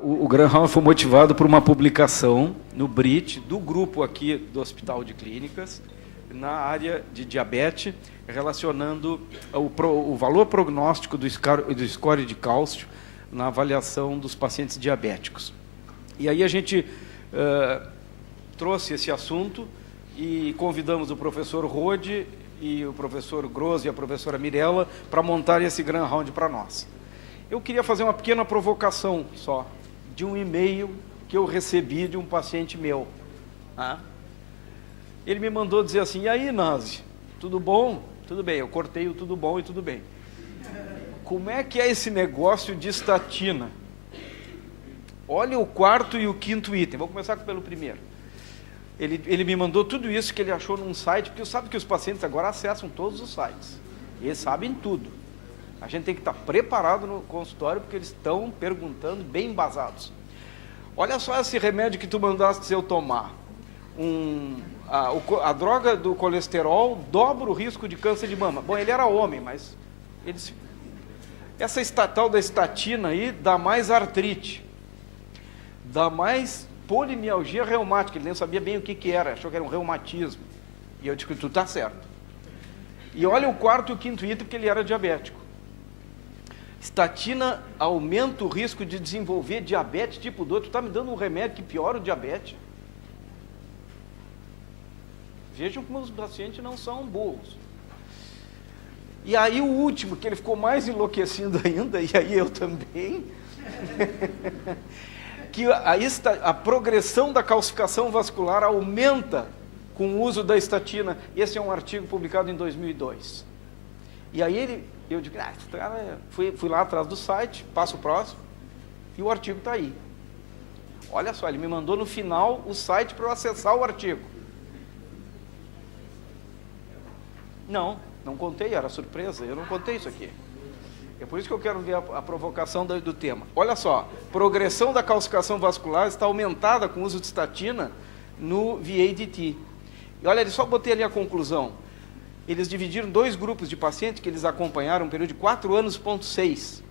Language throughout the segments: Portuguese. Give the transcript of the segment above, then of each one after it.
O Grand Round foi motivado por uma publicação no BRIT, do grupo aqui do Hospital de Clínicas, na área de diabetes, relacionando o valor prognóstico do score de cálcio na avaliação dos pacientes diabéticos. E aí a gente trouxe esse assunto e convidamos o professor Rode e o professor Gross e a professora Mirella para montar esse Grand Round para nós. Eu queria fazer uma pequena provocação só, de um e-mail que eu recebi de um paciente meu. Tá? Ele me mandou dizer assim: e aí, Nazi, tudo bom? Tudo bem, eu cortei o tudo bom e tudo bem. Como é que é esse negócio de estatina? Olha o quarto e o quinto item. Vou começar pelo primeiro. Ele me mandou tudo isso que ele achou num site, porque sabe que os pacientes agora acessam todos os sites. Eles sabem tudo. A gente tem que estar preparado no consultório, porque eles estão perguntando bem embasados. Olha só esse remédio que tu mandaste eu tomar. A droga do colesterol dobra o risco de câncer de mama. Bom, ele era homem, mas essa estatal da estatina aí dá mais artrite, dá mais polimialgia reumática. Ele nem sabia bem o que era, achou que era um reumatismo. E eu disse: tu está certo. E olha o quarto e o quinto item, porque ele era diabético. Estatina aumenta o risco de desenvolver diabetes tipo 2. Tu está me dando um remédio que piora o diabetes? Vejam como os pacientes não são burros. E aí o último, que ele ficou mais enlouquecido ainda, e aí eu também, que a progressão da calcificação vascular aumenta com o uso da estatina. Esse é um artigo publicado em 2002. E aí eu digo: fui lá atrás do site, passo o próximo, e o artigo está aí. Olha só, ele me mandou no final o site para eu acessar o artigo. Não contei, era surpresa, eu não contei isso aqui. É por isso que eu quero ver a provocação do tema. Olha só, progressão da calcificação vascular está aumentada com o uso de estatina no VADT. E olha, só botei ali a conclusão. Eles dividiram dois grupos de pacientes que eles acompanharam um período de 4 anos, 6.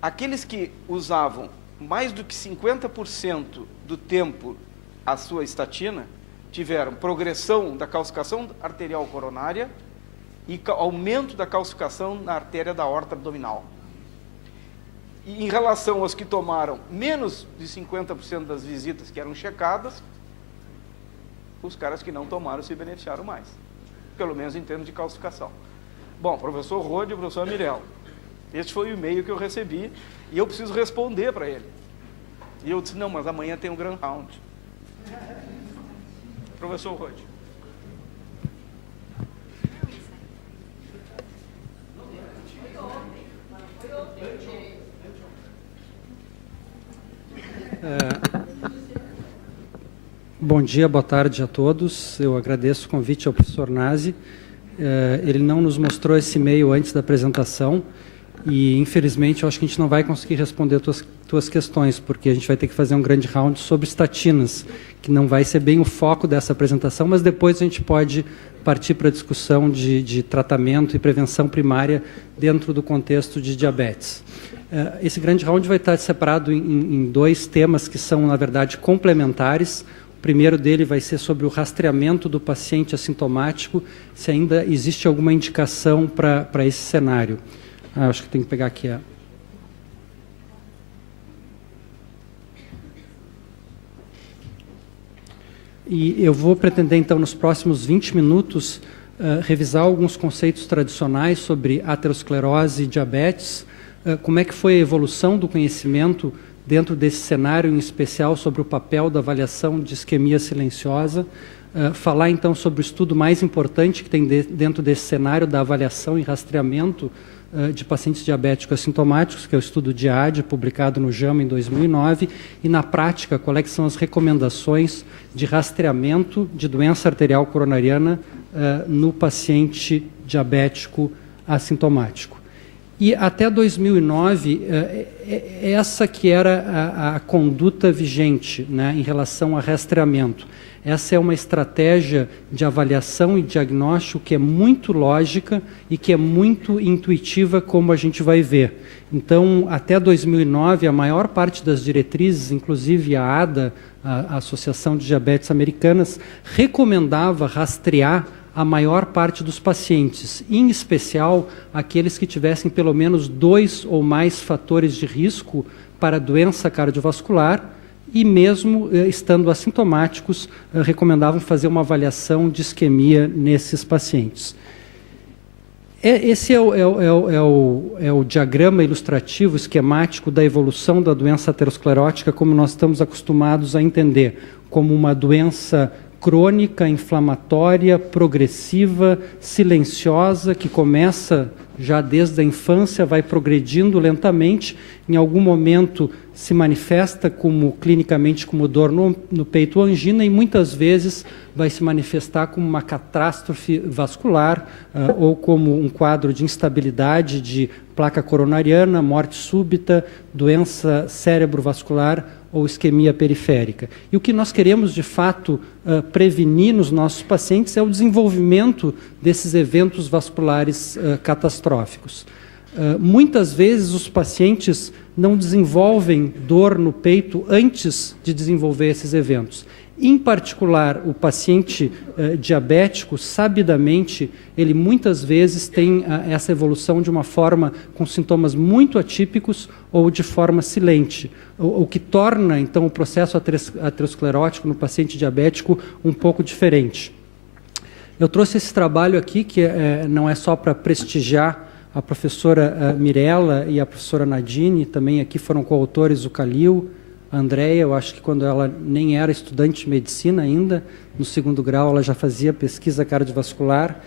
Aqueles que usavam mais do que 50% do tempo a sua estatina tiveram progressão da calcificação arterial coronária e aumento da calcificação na artéria da aorta abdominal. E em relação aos que tomaram menos de 50% das visitas que eram checadas, os caras que não tomaram se beneficiaram mais, pelo menos em termos de calcificação. Bom, professor Rode e professor Mirella, esse foi o e-mail que eu recebi e eu preciso responder para ele. E eu disse: não, mas amanhã tem um Grand Round. Professor Rode. Bom dia, boa tarde a todos. Eu agradeço o convite ao professor Nazi. Ele não nos mostrou esse e-mail antes da apresentação e, infelizmente, eu acho que a gente não vai conseguir responder tuas questões, porque a gente vai ter que fazer um grande round sobre estatinas, que não vai ser bem o foco dessa apresentação, mas depois a gente pode partir para a discussão de tratamento e prevenção primária dentro do contexto de diabetes. Esse grande round vai estar separado em dois temas que são, na verdade, complementares. O primeiro dele vai ser sobre o rastreamento do paciente assintomático, se ainda existe alguma indicação para esse cenário. Acho que tem que pegar aqui E eu vou pretender, então, nos próximos 20 minutos, revisar alguns conceitos tradicionais sobre aterosclerose e diabetes, como é que foi a evolução do conhecimento dentro desse cenário, em especial sobre o papel da avaliação de isquemia silenciosa, falar então sobre o estudo mais importante que tem dentro desse cenário da avaliação e rastreamento de pacientes diabéticos assintomáticos, que é o estudo DIAD, publicado no JAMA em 2009, e na prática, quais são as recomendações de rastreamento de doença arterial coronariana no paciente diabético assintomático. E até 2009, essa que era a conduta vigente, né, em relação a rastreamento. essa é uma estratégia de avaliação e diagnóstico que é muito lógica e que é muito intuitiva, como a gente vai ver. Então, até 2009, a maior parte das diretrizes, inclusive a ADA, a Associação de Diabetes Americanas, recomendava rastrear a maior parte dos pacientes, em especial aqueles que tivessem pelo menos 2 ou mais fatores de risco para doença cardiovascular e mesmo estando assintomáticos, recomendavam fazer uma avaliação de isquemia nesses pacientes. Esse é o diagrama ilustrativo, esquemático da evolução da doença aterosclerótica, como nós estamos acostumados a entender, como uma doença crônica, inflamatória, progressiva, silenciosa, que começa já desde a infância, vai progredindo lentamente, em algum momento se manifesta clinicamente como dor no peito ou angina, e muitas vezes vai se manifestar como uma catástrofe vascular ou como um quadro de instabilidade de placa coronariana, morte súbita, doença cerebrovascular ou isquemia periférica. E o que nós queremos, de fato, prevenir nos nossos pacientes é o desenvolvimento desses eventos vasculares catastróficos. Muitas vezes os pacientes não desenvolvem dor no peito antes de desenvolver esses eventos. Em particular, o paciente diabético, sabidamente, ele muitas vezes tem essa evolução de uma forma com sintomas muito atípicos ou de forma silente, o que torna, então, o processo aterosclerótico no paciente diabético um pouco diferente. Eu trouxe esse trabalho aqui, que não é só para prestigiar a professora Mirella e a professora Nadine, também aqui foram coautores o Calil, a Andréia, eu acho que quando ela nem era estudante de medicina ainda, no 2º grau ela já fazia pesquisa cardiovascular,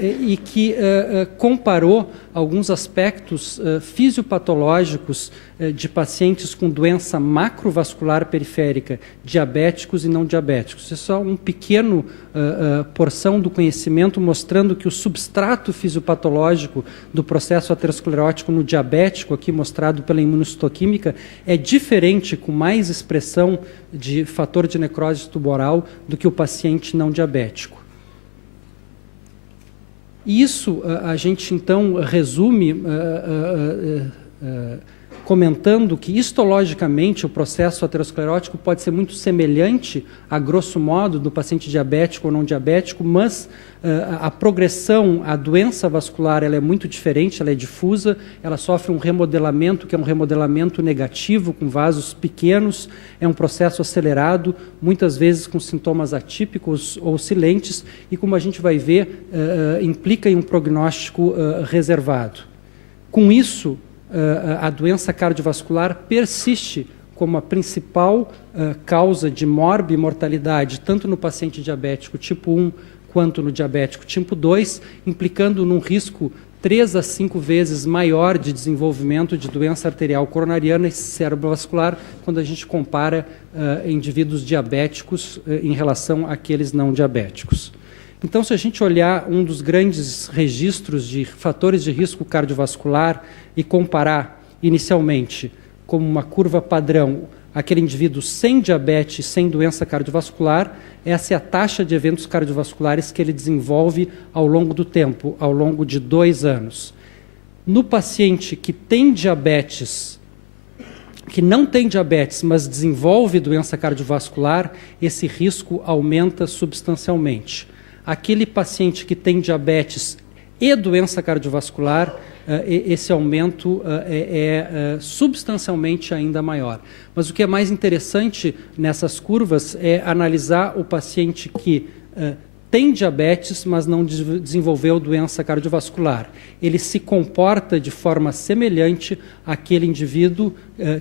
e que comparou alguns aspectos fisiopatológicos de pacientes com doença macrovascular periférica, diabéticos e não diabéticos. Isso é só uma pequena porção do conhecimento mostrando que o substrato fisiopatológico do processo aterosclerótico no diabético, aqui mostrado pela imunohistoquímica, é diferente, com mais expressão de fator de necrose tumoral do que o paciente não diabético. Isso a gente, então, resume comentando que, histologicamente, o processo aterosclerótico pode ser muito semelhante, a grosso modo, do paciente diabético ou não diabético, mas a progressão, a doença vascular, ela é muito diferente, ela é difusa, ela sofre um remodelamento, que é um remodelamento negativo, com vasos pequenos, é um processo acelerado, muitas vezes com sintomas atípicos ou silentes, e como a gente vai ver, implica em um prognóstico reservado. Com isso, a doença cardiovascular persiste como a principal causa de morbimortalidade, tanto no paciente diabético tipo 1 quanto no diabético tipo 2, implicando num risco 3 a 5 vezes maior de desenvolvimento de doença arterial coronariana e cerebrovascular quando a gente compara indivíduos diabéticos em relação àqueles não diabéticos. Então, se a gente olhar um dos grandes registros de fatores de risco cardiovascular e comparar inicialmente como uma curva padrão aquele indivíduo sem diabetes, sem doença cardiovascular, essa é a taxa de eventos cardiovasculares que ele desenvolve ao longo do tempo, ao longo de 2 anos. No paciente que tem diabetes, que não tem diabetes, mas desenvolve doença cardiovascular, esse risco aumenta substancialmente. Aquele paciente que tem diabetes e doença cardiovascular, esse aumento é substancialmente ainda maior. Mas o que é mais interessante nessas curvas é analisar o paciente que tem diabetes, mas não desenvolveu doença cardiovascular. Ele se comporta de forma semelhante àquele indivíduo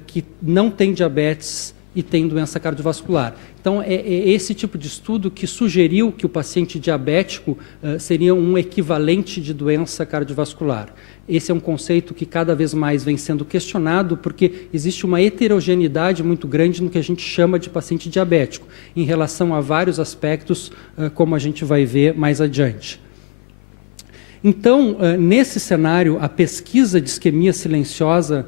que não tem diabetes e tem doença cardiovascular. Então, é esse tipo de estudo que sugeriu que o paciente diabético seria um equivalente de doença cardiovascular. Esse é um conceito que cada vez mais vem sendo questionado, porque existe uma heterogeneidade muito grande no que a gente chama de paciente diabético, em relação a vários aspectos, como a gente vai ver mais adiante. Então, nesse cenário, a pesquisa de isquemia silenciosa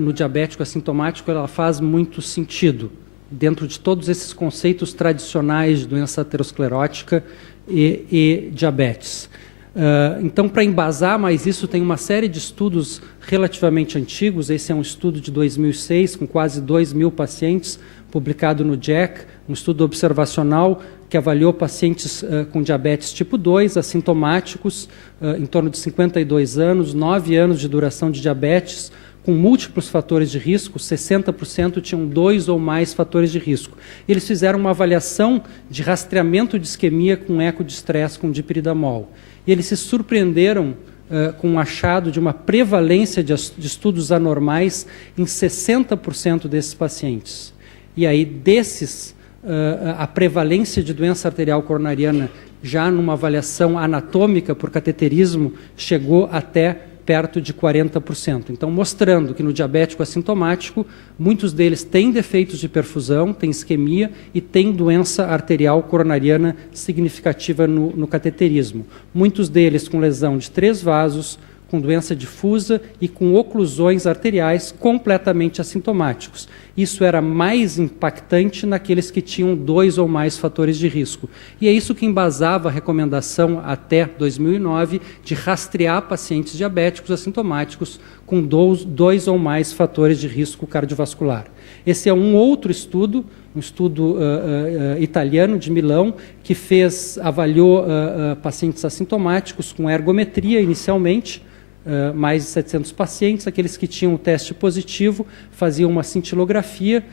no diabético assintomático, ela faz muito sentido. dentro de todos esses conceitos tradicionais de doença aterosclerótica e diabetes. Então, para embasar mais isso, tem uma série de estudos relativamente antigos. Esse é um estudo de 2006, com quase 2.000 pacientes, publicado no JACC, um estudo observacional que avaliou pacientes com diabetes tipo 2, assintomáticos, em torno de 52 anos, 9 anos de duração de diabetes, com múltiplos fatores de risco. 60% tinham 2 ou mais fatores de risco. Eles fizeram uma avaliação de rastreamento de isquemia com eco de estresse com dipiridamol. E eles se surpreenderam com o achado de uma prevalência de estudos anormais em 60% desses pacientes. E aí, desses, a prevalência de doença arterial coronariana, já numa avaliação anatômica por cateterismo, chegou até perto de 40%. Então, mostrando que no diabético assintomático, muitos deles têm defeitos de perfusão, têm isquemia e têm doença arterial coronariana significativa no cateterismo. Muitos deles com lesão de 3 vasos, com doença difusa e com oclusões arteriais completamente assintomáticos. Isso era mais impactante naqueles que tinham 2 ou mais fatores de risco. E é isso que embasava a recomendação até 2009 de rastrear pacientes diabéticos assintomáticos com 2 ou mais fatores de risco cardiovascular. Esse é um outro estudo, um estudo italiano de Milão, que avaliou pacientes assintomáticos com ergometria inicialmente, mais de 700 pacientes. Aqueles que tinham o teste positivo faziam uma cintilografia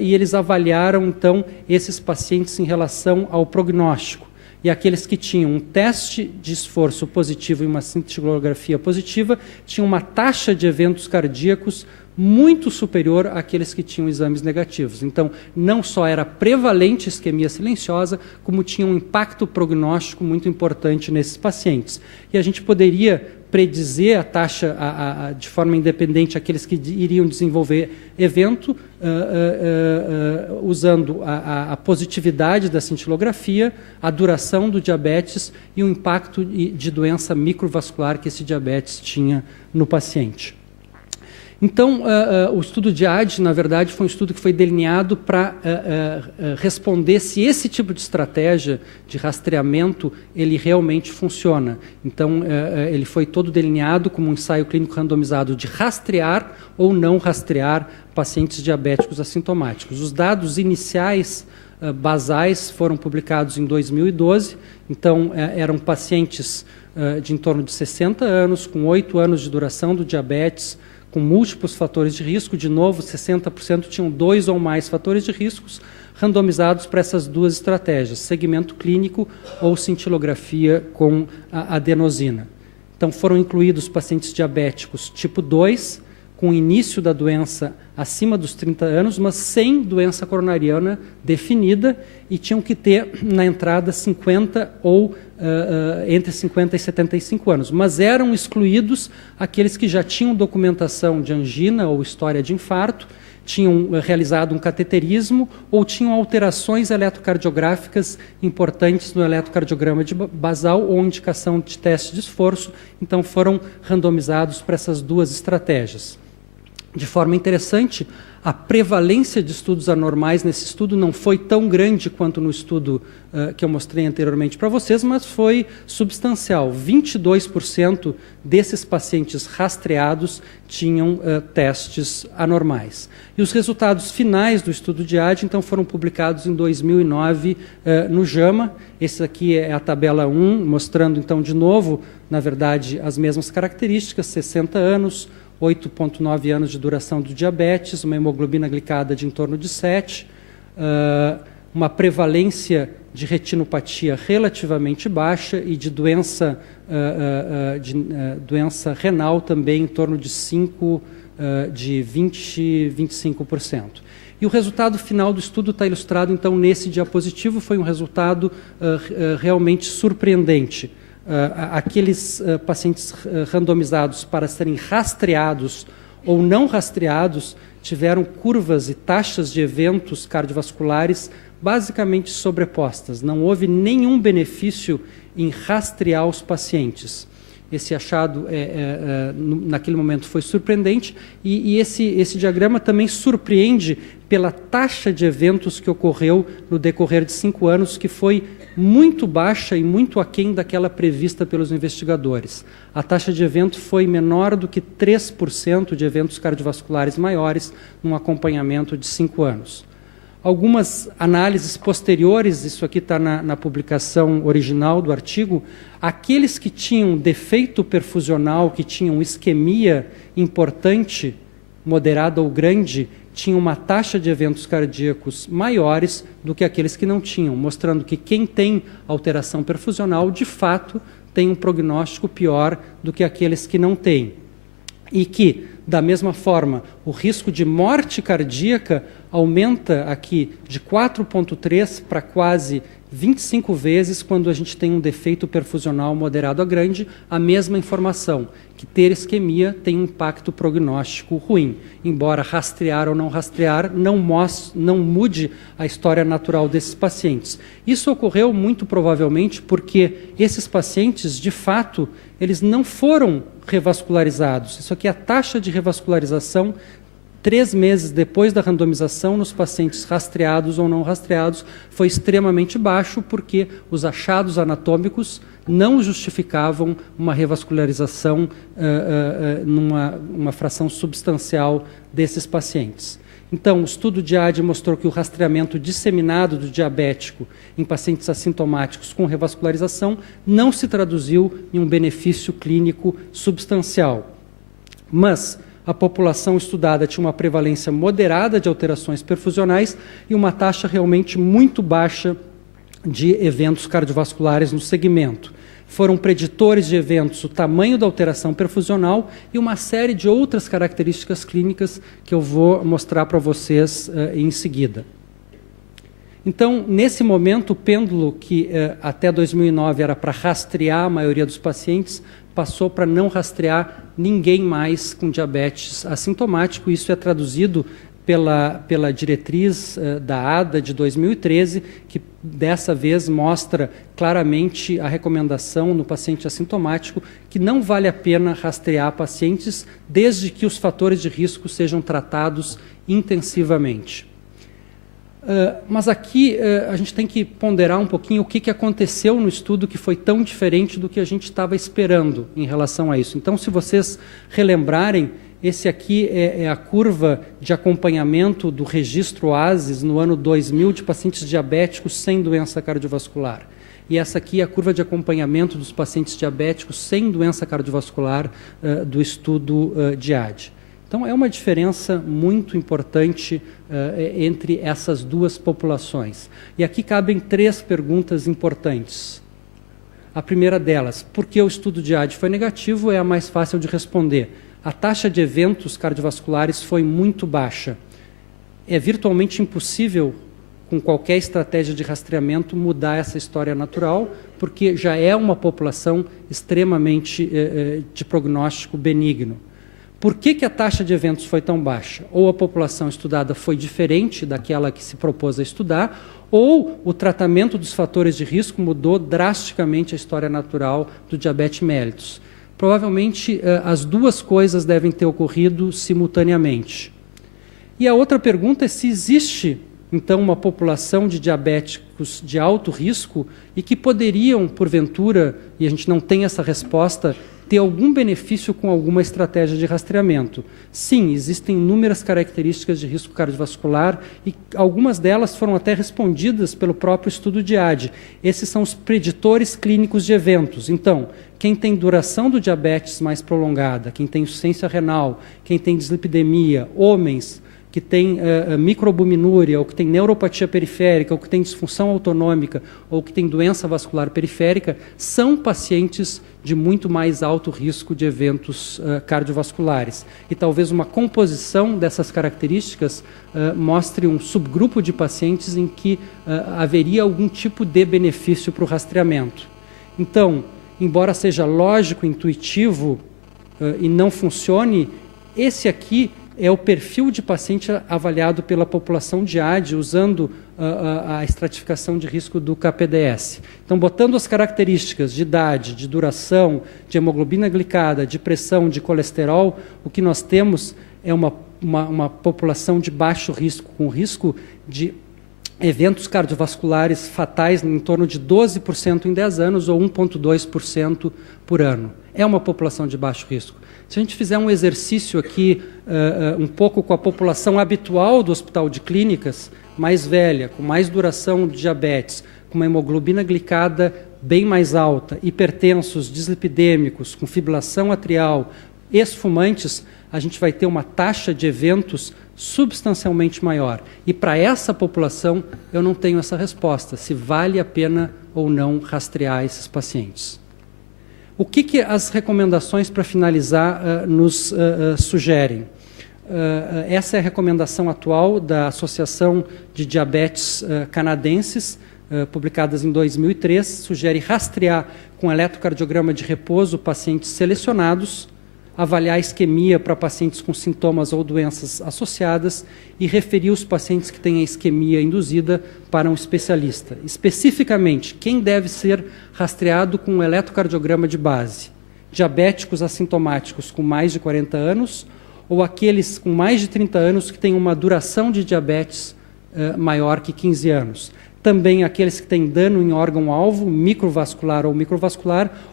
e eles avaliaram, então, esses pacientes em relação ao prognóstico. E aqueles que tinham um teste de esforço positivo e uma cintilografia positiva tinham uma taxa de eventos cardíacos muito superior àqueles que tinham exames negativos. Então, não só era prevalente isquemia silenciosa, como tinha um impacto prognóstico muito importante nesses pacientes. E a gente poderia predizer a taxa de forma independente aqueles que iriam desenvolver evento usando a positividade da cintilografia, a duração do diabetes e o impacto de doença microvascular que esse diabetes tinha no paciente. Então, o estudo de AD, na verdade, foi um estudo que foi delineado para responder se esse tipo de estratégia de rastreamento ele realmente funciona. Então, ele foi todo delineado como um ensaio clínico randomizado de rastrear ou não rastrear pacientes diabéticos assintomáticos. Os dados iniciais basais foram publicados em 2012. Então, eram pacientes de em torno de 60 anos, com 8 anos de duração do diabetes, com múltiplos fatores de risco. De novo, 60% tinham 2 ou mais fatores de riscos, randomizados para essas duas estratégias, segmento clínico ou cintilografia com a adenosina. Então, foram incluídos pacientes diabéticos tipo 2, com início da doença acima dos 30 anos, mas sem doença coronariana definida, e tinham que ter na entrada 50 ou entre 50 e 75 anos. Mas eram excluídos aqueles que já tinham documentação de angina ou história de infarto, tinham realizado um cateterismo ou tinham alterações eletrocardiográficas importantes no eletrocardiograma basal ou indicação de teste de esforço. Então, foram randomizados para essas duas estratégias. De forma interessante, a prevalência de estudos anormais nesse estudo não foi tão grande quanto no estudo que eu mostrei anteriormente para vocês, mas foi substancial. 22% desses pacientes rastreados tinham testes anormais. E os resultados finais do estudo de AD, então, foram publicados em 2009 no JAMA. Esse aqui é a tabela 1, mostrando, então, de novo, na verdade, as mesmas características: 60 anos, 8,9 anos de duração do diabetes, uma hemoglobina glicada de em torno de 7, uma prevalência de retinopatia relativamente baixa e de doença renal também em torno de 25%. E o resultado final do estudo está ilustrado, então, nesse diapositivo. Foi um resultado realmente surpreendente. Aqueles pacientes randomizados para serem rastreados ou não rastreados tiveram curvas e taxas de eventos cardiovasculares basicamente sobrepostas. Não houve nenhum benefício em rastrear os pacientes. esse achado naquele momento foi surpreendente, e esse diagrama também surpreende pela taxa de eventos que ocorreu no decorrer de 5 anos, que foi muito baixa e muito aquém daquela prevista pelos investigadores. A taxa de evento foi menor do que 3% de eventos cardiovasculares maiores num acompanhamento de 5 anos. Algumas análises posteriores, isso aqui está na publicação original do artigo, aqueles que tinham defeito perfusional, que tinham isquemia importante, moderada ou grande, tinham uma taxa de eventos cardíacos maiores do que aqueles que não tinham, mostrando que quem tem alteração perfusional, de fato, tem um prognóstico pior do que aqueles que não têm. E que, da mesma forma, o risco de morte cardíaca aumenta aqui de 4,3 para quase 25 vezes quando a gente tem um defeito perfusional moderado a grande, a mesma informação, que ter isquemia tem um impacto prognóstico ruim, embora rastrear ou não rastrear não mude a história natural desses pacientes. Isso ocorreu muito provavelmente porque esses pacientes, de fato, eles não foram revascularizados. Isso aqui é a taxa de revascularização 3 meses depois da randomização nos pacientes rastreados ou não rastreados foi extremamente baixo porque os achados anatômicos não justificavam uma revascularização numa fração substancial desses pacientes. Então, o estudo de AD mostrou que o rastreamento disseminado do diabético em pacientes assintomáticos com revascularização não se traduziu em um benefício clínico substancial. Mas a população estudada tinha uma prevalência moderada de alterações perfusionais e uma taxa realmente muito baixa de eventos cardiovasculares no segmento. Foram preditores de eventos o tamanho da alteração perfusional e uma série de outras características clínicas que eu vou mostrar para vocês em seguida. Então, nesse momento, o pêndulo que até 2009 era para rastrear a maioria dos pacientes, passou para não rastrear ninguém mais com diabetes assintomático. Isso é traduzido pela diretriz da ADA de 2013, que dessa vez mostra claramente a recomendação no paciente assintomático que não vale a pena rastrear pacientes desde que os fatores de risco sejam tratados intensivamente. Mas aqui a gente tem que ponderar um pouquinho o que aconteceu no estudo que foi tão diferente do que a gente estava esperando em relação a isso. Então, se vocês relembrarem, esse aqui é a curva de acompanhamento do registro OASIS no ano 2000 de pacientes diabéticos sem doença cardiovascular. E essa aqui é a curva de acompanhamento dos pacientes diabéticos sem doença cardiovascular do estudo de AD. Então, é uma diferença muito importante entre essas duas populações. E aqui cabem 3 perguntas importantes. A primeira delas, por que o estudo de AD foi negativo, é a mais fácil de responder. A taxa de eventos cardiovasculares foi muito baixa. É virtualmente impossível, com qualquer estratégia de rastreamento, mudar essa história natural, porque já é uma população extremamente de prognóstico benigno. Por que a taxa de eventos foi tão baixa? Ou a população estudada foi diferente daquela que se propôs a estudar, ou o tratamento dos fatores de risco mudou drasticamente a história natural do diabetes mellitus. Provavelmente as duas coisas devem ter ocorrido simultaneamente. E a outra pergunta é se existe, então, uma população de diabéticos de alto risco e que poderiam, porventura, e a gente não tem essa resposta, ter algum benefício com alguma estratégia de rastreamento. Sim, existem inúmeras características de risco cardiovascular e algumas delas foram até respondidas pelo próprio estudo de AD. Esses são os preditores clínicos de eventos. Então, quem tem duração do diabetes mais prolongada, quem tem insuficiência renal, quem tem dislipidemia, homens que tem microalbuminúria, ou que tem neuropatia periférica, ou que tem disfunção autonômica, ou que tem doença vascular periférica, são pacientes de muito mais alto risco de eventos cardiovasculares. E talvez uma composição dessas características mostre um subgrupo de pacientes em que haveria algum tipo de benefício para o rastreamento. Então, embora seja lógico, intuitivo e não funcione, esse aqui é o perfil de paciente avaliado pela população de AD, usando a estratificação de risco do KPDS. Então, botando as características de idade, de duração, de hemoglobina glicada, de pressão, de colesterol, o que nós temos é uma população de baixo risco, com risco de eventos cardiovasculares fatais em torno de 12% em 10 anos ou 1,2% por ano. É uma população de baixo risco. Se a gente fizer um exercício aqui, um pouco com a população habitual do Hospital de Clínicas, mais velha, com mais duração de diabetes, com uma hemoglobina glicada bem mais alta, hipertensos, dislipidêmicos, com fibrilação atrial, ex-fumantes, a gente vai ter uma taxa de eventos substancialmente maior. E para essa população, eu não tenho essa resposta, se vale a pena ou não rastrear esses pacientes. O que as recomendações, para finalizar, nos sugerem? Essa é a recomendação atual da Associação de Diabetes Canadenses, publicadas em 2003, sugere rastrear com eletrocardiograma de repouso pacientes selecionados, avaliar a isquemia para pacientes com sintomas ou doenças associadas e referir os pacientes que têm a isquemia induzida para um especialista. Especificamente, quem deve ser rastreado com um eletrocardiograma de base? Diabéticos assintomáticos com mais de 40 anos ou aqueles com mais de 30 anos que têm uma duração de diabetes maior que 15 anos. Também aqueles que têm dano em órgão-alvo, microvascular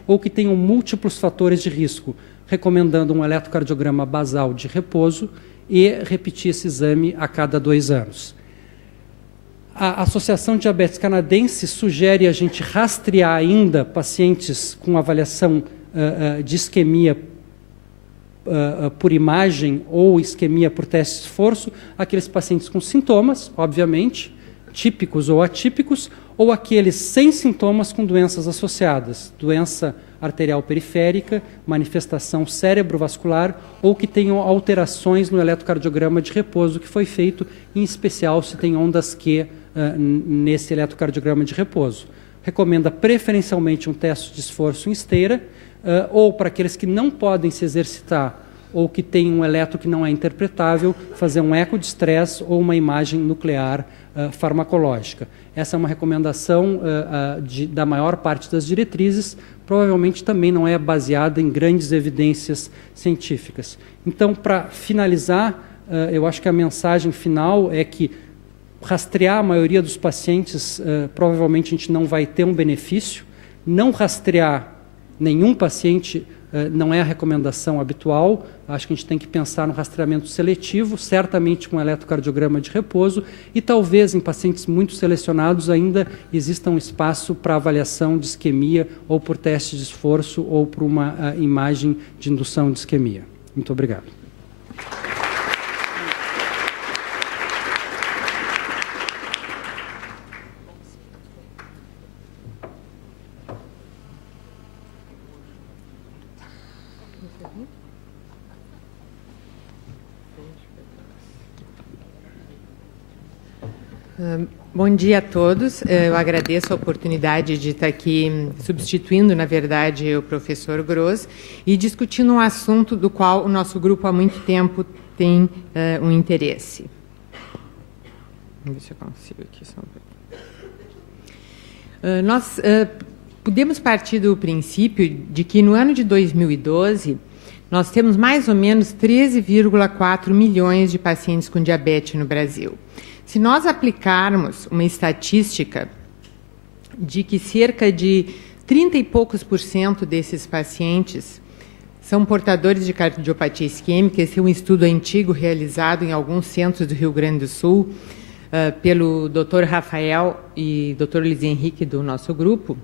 ou que tenham múltiplos fatores de risco, recomendando um eletrocardiograma basal de repouso e repetir esse exame a cada 2 anos. A Associação de Diabetes Canadense sugere a gente rastrear ainda pacientes com avaliação de isquemia por imagem ou isquemia por teste de esforço, aqueles pacientes com sintomas, obviamente, típicos ou atípicos, ou aqueles sem sintomas com doenças associadas, doença arterial periférica, manifestação cerebrovascular ou que tenham alterações no eletrocardiograma de repouso que foi feito, em especial se tem ondas Q nesse eletrocardiograma de repouso. Recomenda preferencialmente um teste de esforço em esteira ou para aqueles que não podem se exercitar ou que têm um eletro que não é interpretável, fazer um eco de estresse ou uma imagem nuclear farmacológica. Essa é uma recomendação da maior parte das diretrizes, provavelmente também não é baseada em grandes evidências científicas. Então, para finalizar, eu acho que a mensagem final é que rastrear a maioria dos pacientes, provavelmente a gente não vai ter um benefício. Não rastrear nenhum paciente não é a recomendação habitual. Acho que a gente tem que pensar no rastreamento seletivo, certamente com eletrocardiograma de repouso, e talvez em pacientes muito selecionados ainda exista um espaço para avaliação de isquemia, ou por teste de esforço, ou por uma imagem de indução de isquemia. Muito obrigado. Bom dia a todos. Eu agradeço a oportunidade de estar aqui substituindo, na verdade, o professor Gross e discutindo um assunto do qual o nosso grupo há muito tempo tem um interesse. Vamos ver se eu consigo aqui só nós podemos partir do princípio de que no ano de 2012 nós temos mais ou menos 13,4 milhões de pacientes com diabetes no Brasil. Se nós aplicarmos uma estatística de que cerca de 30 e poucos % desses pacientes são portadores de cardiopatia isquêmica, esse é um estudo antigo realizado em alguns centros do Rio Grande do Sul pelo Dr. Rafael e Dr. Luiz Henrique do nosso grupo.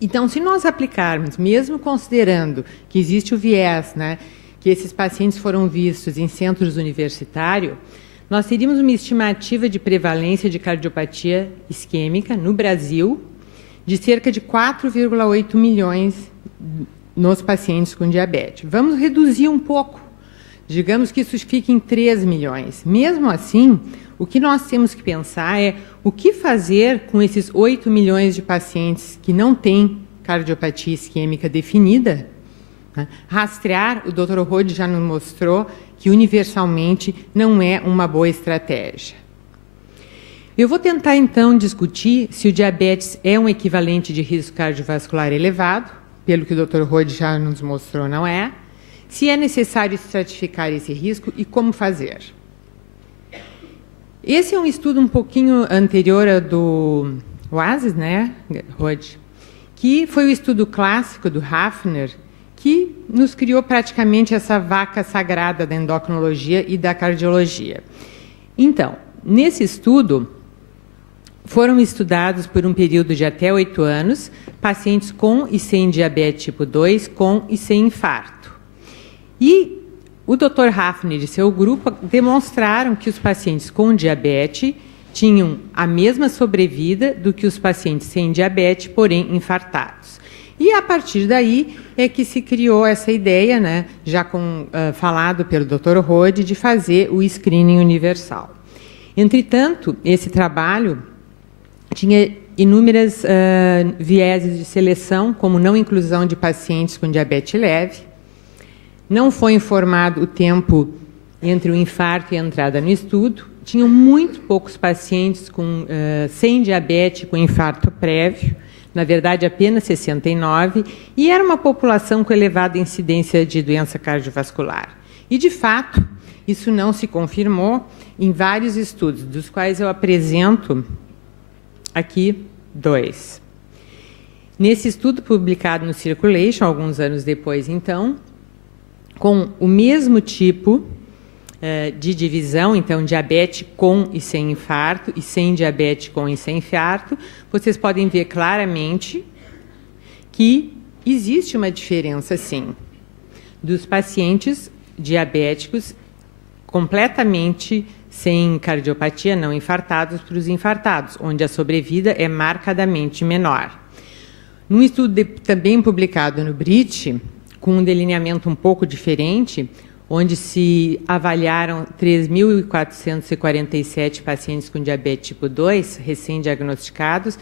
Então, se nós aplicarmos, mesmo considerando que existe o viés, né, que esses pacientes foram vistos em centros universitários, nós teríamos uma estimativa de prevalência de cardiopatia isquêmica no Brasil de cerca de 4,8 milhões nos pacientes com diabetes. Vamos reduzir um pouco, digamos que isso fique em 3 milhões. Mesmo assim, o que nós temos que pensar é o que fazer com esses 8 milhões de pacientes que não têm cardiopatia isquêmica definida. Rastrear, o Dr. Rode já nos mostrou que universalmente não é uma boa estratégia. Eu vou tentar, então, discutir se o diabetes é um equivalente de risco cardiovascular elevado, pelo que o Dr. Rode já nos mostrou, não é, se é necessário estratificar esse risco e como fazer. Esse é um estudo um pouquinho anterior ao do Oasis, né, Rode? Que foi o estudo clássico do Hafner, que nos criou praticamente essa vaca sagrada da endocrinologia e da cardiologia. Então, nesse estudo, foram estudados por um período de até 8 anos pacientes com e sem diabetes tipo 2, com e sem infarto. E o Dr. Hafner e seu grupo demonstraram que os pacientes com diabetes tinham a mesma sobrevida do que os pacientes sem diabetes, porém infartados. E, a partir daí, é que se criou essa ideia, né, já falado pelo Dr. Rode, de fazer o screening universal. Entretanto, esse trabalho tinha inúmeras vieses de seleção, como não inclusão de pacientes com diabetes leve, não foi informado o tempo entre o infarto e a entrada no estudo, tinham muito poucos pacientes sem diabetes com infarto prévio, na verdade apenas 69, e era uma população com elevada incidência de doença cardiovascular. E, de fato, isso não se confirmou em vários estudos, dos quais eu apresento aqui 2. Nesse estudo publicado no Circulation, alguns anos depois, então, com o mesmo tipo de divisão, então, diabetes com e sem infarto, e sem diabetes com e sem infarto, vocês podem ver claramente que existe uma diferença, sim, dos pacientes diabéticos completamente sem cardiopatia, não infartados, para os infartados, onde a sobrevida é marcadamente menor. Num estudo também publicado no BRIT, com um delineamento um pouco diferente, onde se avaliaram 3.447 pacientes com diabetes tipo 2, recém-diagnosticados,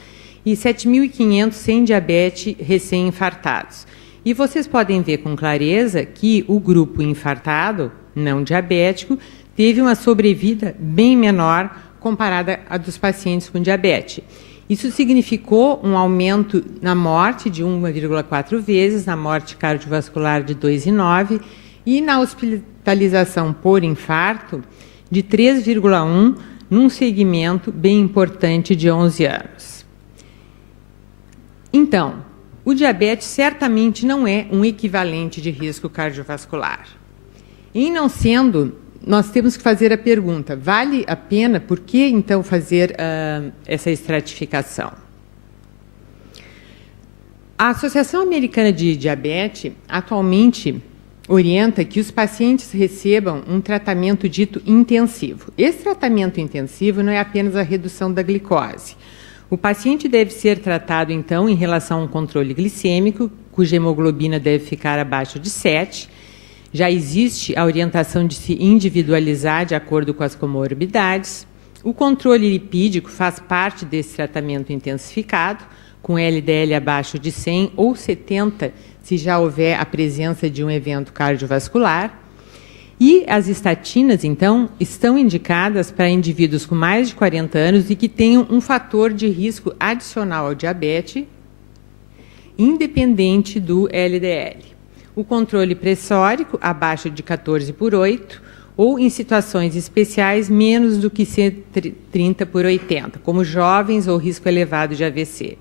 e 7.500 sem diabetes recém-infartados. E vocês podem ver com clareza que o grupo infartado, não diabético, teve uma sobrevida bem menor comparada à dos pacientes com diabetes. Isso significou um aumento na morte de 1,4 vezes, na morte cardiovascular de 2,9 e na hospitalização por infarto de 3,1 num segmento bem importante de 11 anos. Então, o diabetes certamente não é um equivalente de risco cardiovascular. Em não sendo, nós temos que fazer a pergunta, vale a pena, por que então fazer essa estratificação? A Associação Americana de Diabetes atualmente orienta que os pacientes recebam um tratamento dito intensivo. Esse tratamento intensivo não é apenas a redução da glicose. O paciente deve ser tratado, então, em relação a um controle glicêmico, cuja hemoglobina deve ficar abaixo de 7. Já existe a orientação de se individualizar de acordo com as comorbidades. O controle lipídico faz parte desse tratamento intensificado, com LDL abaixo de 100 ou 70, se já houver a presença de um evento cardiovascular. E as estatinas, então, estão indicadas para indivíduos com mais de 40 anos e que tenham um fator de risco adicional ao diabetes, independente do LDL. O controle pressórico, abaixo de 14/8, ou, em situações especiais, menos do que 30/80, como jovens ou risco elevado de AVC.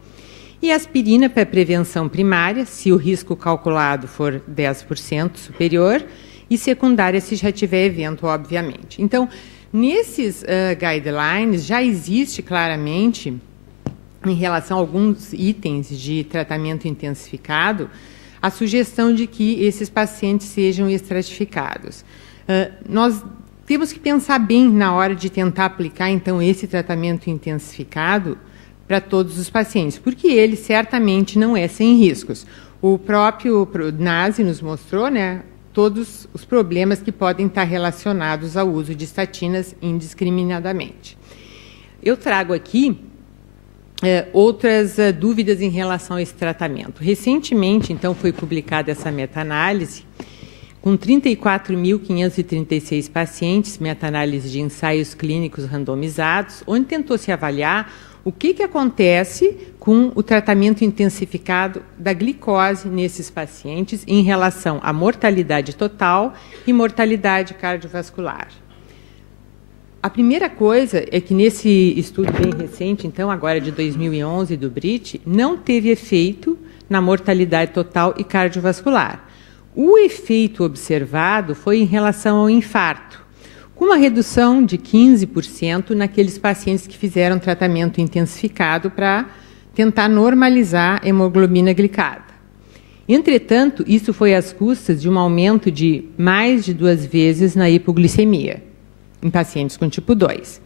E aspirina para prevenção primária, se o risco calculado for 10% superior, e secundária, se já tiver evento, obviamente. Então, nesses guidelines, já existe claramente, em relação a alguns itens de tratamento intensificado, a sugestão de que esses pacientes sejam estratificados. Nós temos que pensar bem na hora de tentar aplicar, então, esse tratamento intensificado para todos os pacientes, porque ele certamente não é sem riscos. O próprio Nasi nos mostrou, né, todos os problemas que podem estar relacionados ao uso de estatinas indiscriminadamente. Eu trago aqui outras dúvidas em relação a esse tratamento. Recentemente, então, foi publicada essa meta-análise com 34.536 pacientes, meta-análise de ensaios clínicos randomizados, onde tentou se avaliar o que acontece com o tratamento intensificado da glicose nesses pacientes em relação à mortalidade total e mortalidade cardiovascular. A primeira coisa é que nesse estudo bem recente, então, agora de 2011, do BRIT, não teve efeito na mortalidade total e cardiovascular. O efeito observado foi em relação ao infarto, com uma redução de 15% naqueles pacientes que fizeram tratamento intensificado para tentar normalizar a hemoglobina glicada. Entretanto, isso foi às custas de um aumento de mais de 2 vezes na hipoglicemia em pacientes com tipo 2.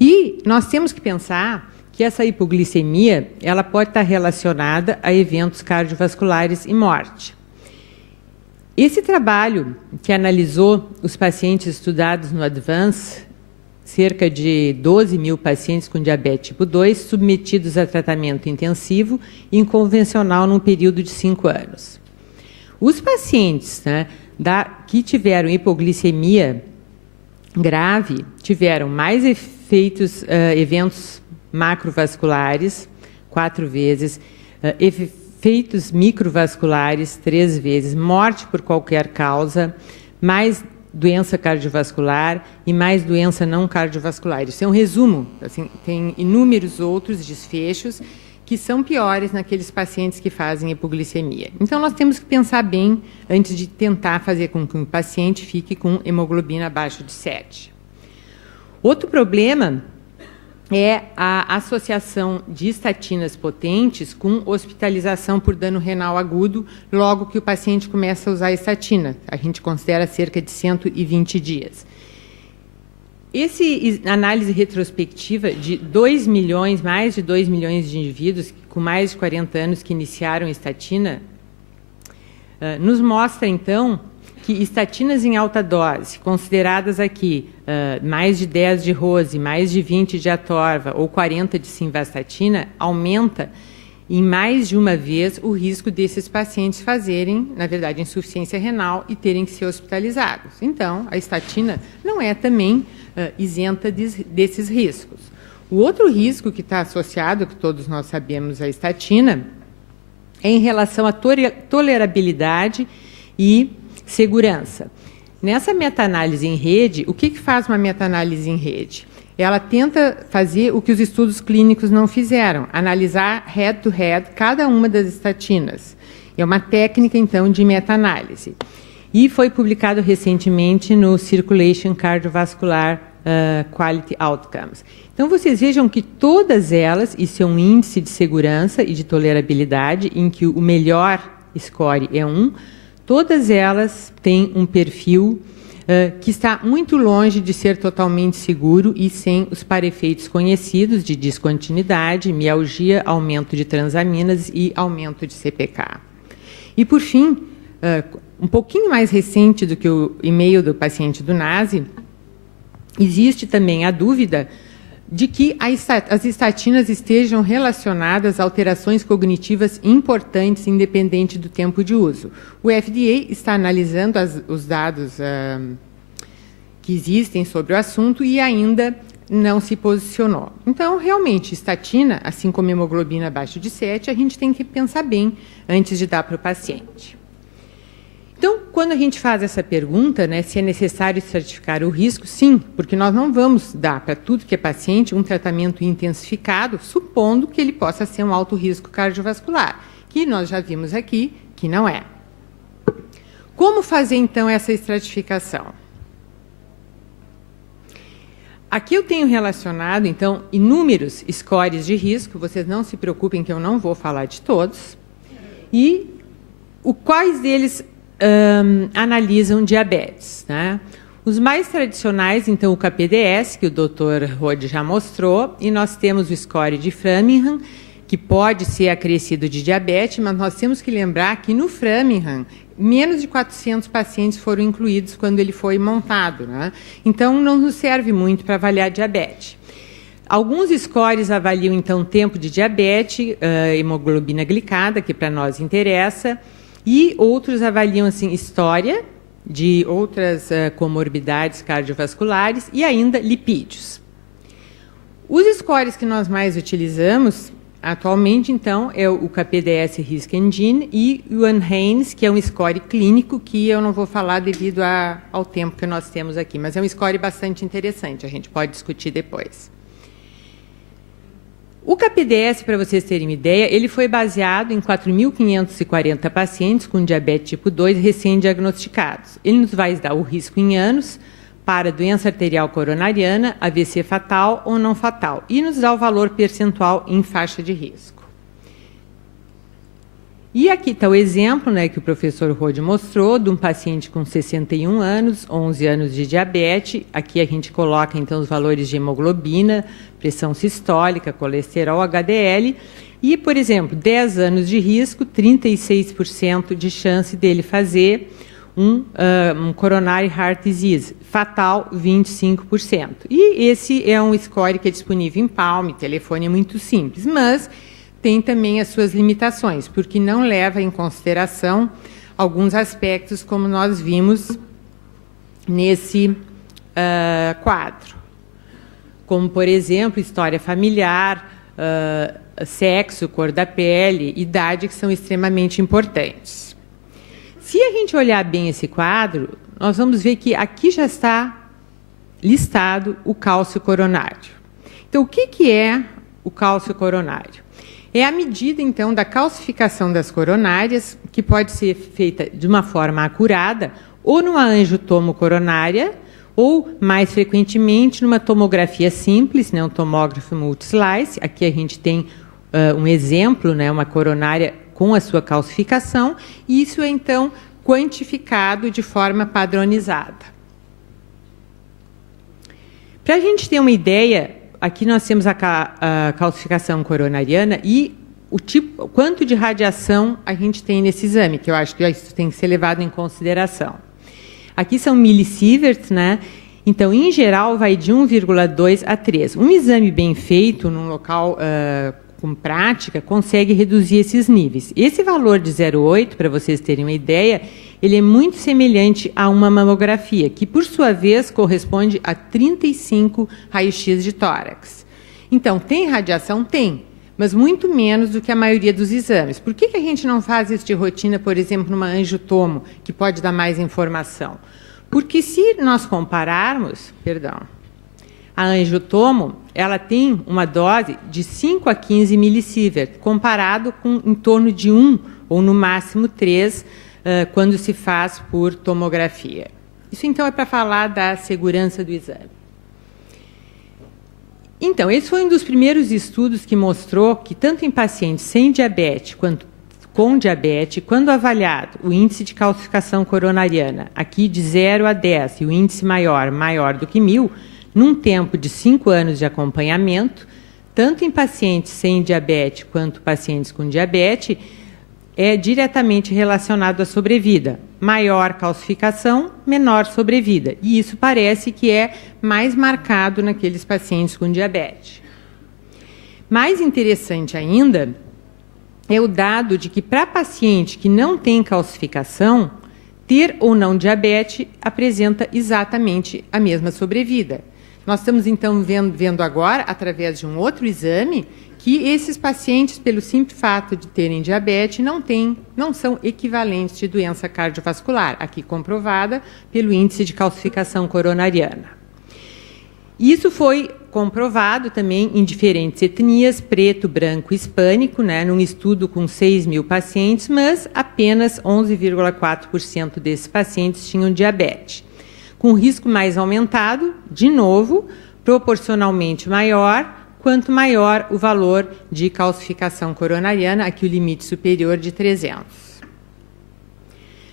E nós temos que pensar que essa hipoglicemia ela pode estar relacionada a eventos cardiovasculares e morte. Esse trabalho, que analisou os pacientes estudados no ADVANCE, cerca de 12 mil pacientes com diabetes tipo 2, submetidos a tratamento intensivo e convencional num período de 5 anos. Os pacientes, né, que tiveram hipoglicemia grave tiveram mais eventos macrovasculares, 4 vezes, efeitos microvasculares, 3 vezes, morte por qualquer causa, mais doença cardiovascular e mais doença não cardiovascular. Isso é um resumo, assim, tem inúmeros outros desfechos que são piores naqueles pacientes que fazem hipoglicemia. Então, nós temos que pensar bem antes de tentar fazer com que o paciente fique com hemoglobina abaixo de 7. Outro problema é a associação de estatinas potentes com hospitalização por dano renal agudo logo que o paciente começa a usar a estatina. A gente considera cerca de 120 dias. Essa análise retrospectiva de 2 milhões, mais de 2 milhões de indivíduos com mais de 40 anos que iniciaram a estatina, nos mostra, então, que estatinas em alta dose, consideradas aqui mais de 10 de Rose, mais de 20 de Atorva ou 40 de simvastatina, aumenta em mais de uma vez o risco desses pacientes fazerem, na verdade, insuficiência renal e terem que ser hospitalizados. Então, a estatina não é também isenta desses riscos. O outro risco que está associado, que todos nós sabemos, à estatina, é em relação à tolerabilidade e segurança. Nessa meta-análise em rede, o que faz uma meta-análise em rede? Ela tenta fazer o que os estudos clínicos não fizeram, analisar head-to-head cada uma das estatinas. É uma técnica, então, de meta-análise. E foi publicado recentemente no Circulation Cardiovascular Quality Outcomes. Então, vocês vejam que todas elas, isso é um índice de segurança e de tolerabilidade, em que o melhor score é 1, todas elas têm um perfil que está muito longe de ser totalmente seguro e sem os parefeitos conhecidos de discontinuidade, mialgia, aumento de transaminas e aumento de CPK. E, por fim, um pouquinho mais recente do que o e-mail do paciente do NASE, existe também a dúvida de que as estatinas estejam relacionadas a alterações cognitivas importantes, independente do tempo de uso. O FDA está analisando os dados que existem sobre o assunto e ainda não se posicionou. Então, realmente, estatina, assim como hemoglobina abaixo de 7, a gente tem que pensar bem antes de dar para o paciente. Então, quando a gente faz essa pergunta, né, se é necessário estratificar o risco, sim, porque nós não vamos dar para tudo que é paciente um tratamento intensificado, supondo que ele possa ser um alto risco cardiovascular, que nós já vimos aqui que não é. Como fazer, então, essa estratificação? Aqui eu tenho relacionado, então, inúmeros scores de risco, vocês não se preocupem que eu não vou falar de todos, e quais deles analisam diabetes, né? Os mais tradicionais, então, o KPDS, que o Dr. Rode já mostrou, e nós temos o score de Framingham, que pode ser acrescido de diabetes, mas nós temos que lembrar que no Framingham, menos de 400 pacientes foram incluídos quando ele foi montado, né? Então, não nos serve muito para avaliar diabetes. Alguns scores avaliam, então, tempo de diabetes, hemoglobina glicada, que para nós interessa, e outros avaliam, assim, história de outras comorbidades cardiovasculares e ainda lipídios. Os scores que nós mais utilizamos atualmente, então, é o KPDS Risk Engine e o NHANES, que é um score clínico que eu não vou falar devido ao tempo que nós temos aqui, mas é um score bastante interessante, a gente pode discutir depois. O KPDS, para vocês terem uma ideia, ele foi baseado em 4.540 pacientes com diabetes tipo 2 recém-diagnosticados. Ele nos vai dar o risco em anos para doença arterial coronariana, AVC fatal ou não fatal, e nos dá o valor percentual em faixa de risco. E aqui está o exemplo, né, que o professor Rode mostrou, de um paciente com 61 anos, 11 anos de diabetes. Aqui a gente coloca, então, os valores de hemoglobina, pressão sistólica, colesterol, HDL. E, por exemplo, 10 anos de risco, 36% de chance dele fazer um coronary heart disease, fatal 25%. E esse é um score que é disponível em Palm, telefone é muito simples, mas tem também as suas limitações, porque não leva em consideração alguns aspectos, como nós vimos nesse quadro, como, por exemplo, história familiar, sexo, cor da pele, idade, que são extremamente importantes. Se a gente olhar bem esse quadro, nós vamos ver que aqui já está listado o cálcio coronário. Então, o que é o cálcio coronário? É a medida, então, da calcificação das coronárias, que pode ser feita de uma forma acurada, ou numa angiotomo coronária, ou, mais frequentemente, numa tomografia simples, né, um tomógrafo multislice. Aqui a gente tem um exemplo, né, uma coronária com a sua calcificação, e isso é, então, quantificado de forma padronizada. Para a gente ter uma ideia, aqui nós temos a calcificação coronariana e quanto de radiação a gente tem nesse exame, que eu acho que isso tem que ser levado em consideração. Aqui são millisieverts, né? Então, em geral, vai de 1,2 a 3. Um exame bem feito, num local com prática, consegue reduzir esses níveis. Esse valor de 0,8, para vocês terem uma ideia, ele é muito semelhante a uma mamografia, que, por sua vez, corresponde a 35 raio-x de tórax. Então, tem radiação? Tem, mas muito menos do que a maioria dos exames. Por que a gente não faz isso de rotina, por exemplo, numa angiotomo, que pode dar mais informação? Porque se nós compararmos, a angiotomo, ela tem uma dose de 5 a 15 millisieverts, comparado com em torno de 1 ou no máximo 3 quando se faz por tomografia. Isso, então, é para falar da segurança do exame. Então, esse foi um dos primeiros estudos que mostrou que, tanto em pacientes sem diabetes quanto com diabetes, quando avaliado o índice de calcificação coronariana, aqui de 0 a 10, e o índice maior do que 1.000, num tempo de 5 anos de acompanhamento, tanto em pacientes sem diabetes quanto pacientes com diabetes, é diretamente relacionado à sobrevida. Maior calcificação, menor sobrevida. E isso parece que é mais marcado naqueles pacientes com diabetes. Mais interessante ainda é o dado de que, para paciente que não tem calcificação, ter ou não diabetes apresenta exatamente a mesma sobrevida. Nós estamos, então, vendo agora, através de um outro exame, que esses pacientes, pelo simples fato de terem diabetes, não são equivalentes de doença cardiovascular, aqui comprovada pelo índice de calcificação coronariana. Isso foi comprovado também em diferentes etnias, preto, branco e hispânico, né, num estudo com 6.000 pacientes, mas apenas 11,4% desses pacientes tinham diabetes. Com risco mais aumentado, de novo, proporcionalmente maior, quanto maior o valor de calcificação coronariana, aqui o limite superior de 300.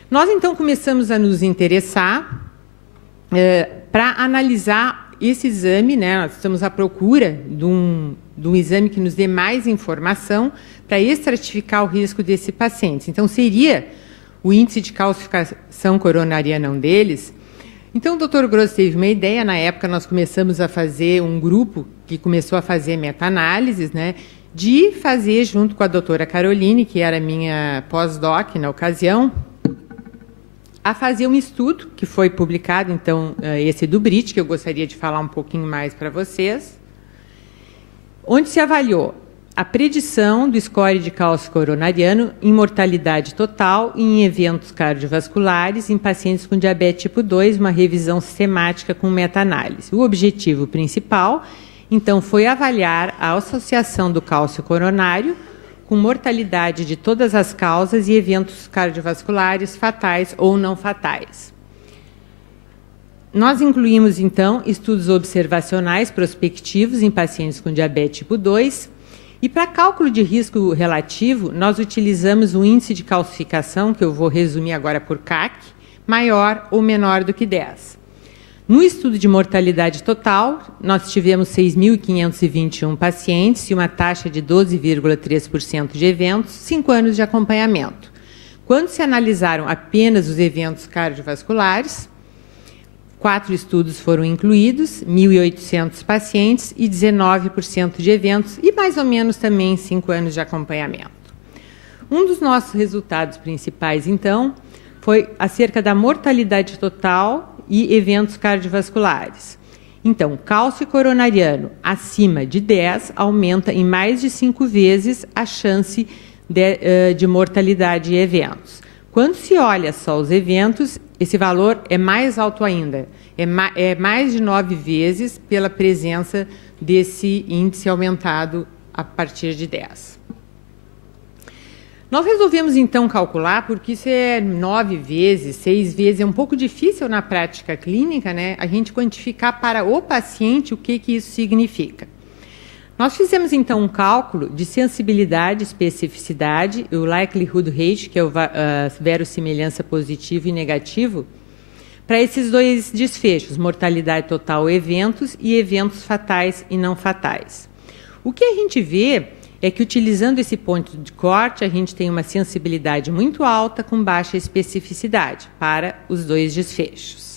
Nós, então, começamos a nos interessar para analisar esse exame, né? Nós estamos à procura de um exame que nos dê mais informação para estratificar o risco desse paciente. Então, seria o índice de calcificação coronariana um deles. Então, o Dr. Gross teve uma ideia. Na época, nós começamos a fazer um grupo que começou a fazer meta-análises, né, de fazer, junto com a doutora Caroline, que era minha pós-doc na ocasião, a fazer um estudo que foi publicado, então, esse do BRIT, que eu gostaria de falar um pouquinho mais para vocês, onde se avaliou a predição do score de cálcio coronariano em mortalidade total e em eventos cardiovasculares em pacientes com diabetes tipo 2, uma revisão sistemática com meta-análise. O objetivo principal, então, foi avaliar a associação do cálcio coronário com mortalidade de todas as causas e eventos cardiovasculares fatais ou não fatais. Nós incluímos, então, estudos observacionais prospectivos em pacientes com diabetes tipo 2 e, para cálculo de risco relativo, nós utilizamos o índice de calcificação, que eu vou resumir agora por CAC, maior ou menor do que 10. No estudo de mortalidade total, nós tivemos 6.521 pacientes e uma taxa de 12,3% de eventos, 5 anos de acompanhamento. Quando se analisaram apenas os eventos cardiovasculares, 4 estudos foram incluídos, 1.800 pacientes e 19% de eventos, e mais ou menos também 5 anos de acompanhamento. Um dos nossos resultados principais, então, foi acerca da mortalidade total e eventos cardiovasculares. Então, cálcio coronariano acima de 10 aumenta em mais de 5 vezes a chance de mortalidade e eventos. Quando se olha só os eventos, esse valor é mais alto ainda, é mais de 9 vezes pela presença desse índice aumentado a partir de 10. Nós resolvemos, então, calcular, porque isso é 9 vezes, 6 vezes, é um pouco difícil na prática clínica, né, a gente quantificar para o paciente o que isso significa. Nós fizemos, então, um cálculo de sensibilidade, especificidade, o likelihood rate, que é a verossimilhança positivo e negativo, para esses 2 desfechos, mortalidade total eventos e eventos fatais e não fatais. O que a gente vê é que, utilizando esse ponto de corte, a gente tem uma sensibilidade muito alta com baixa especificidade para os 2 desfechos.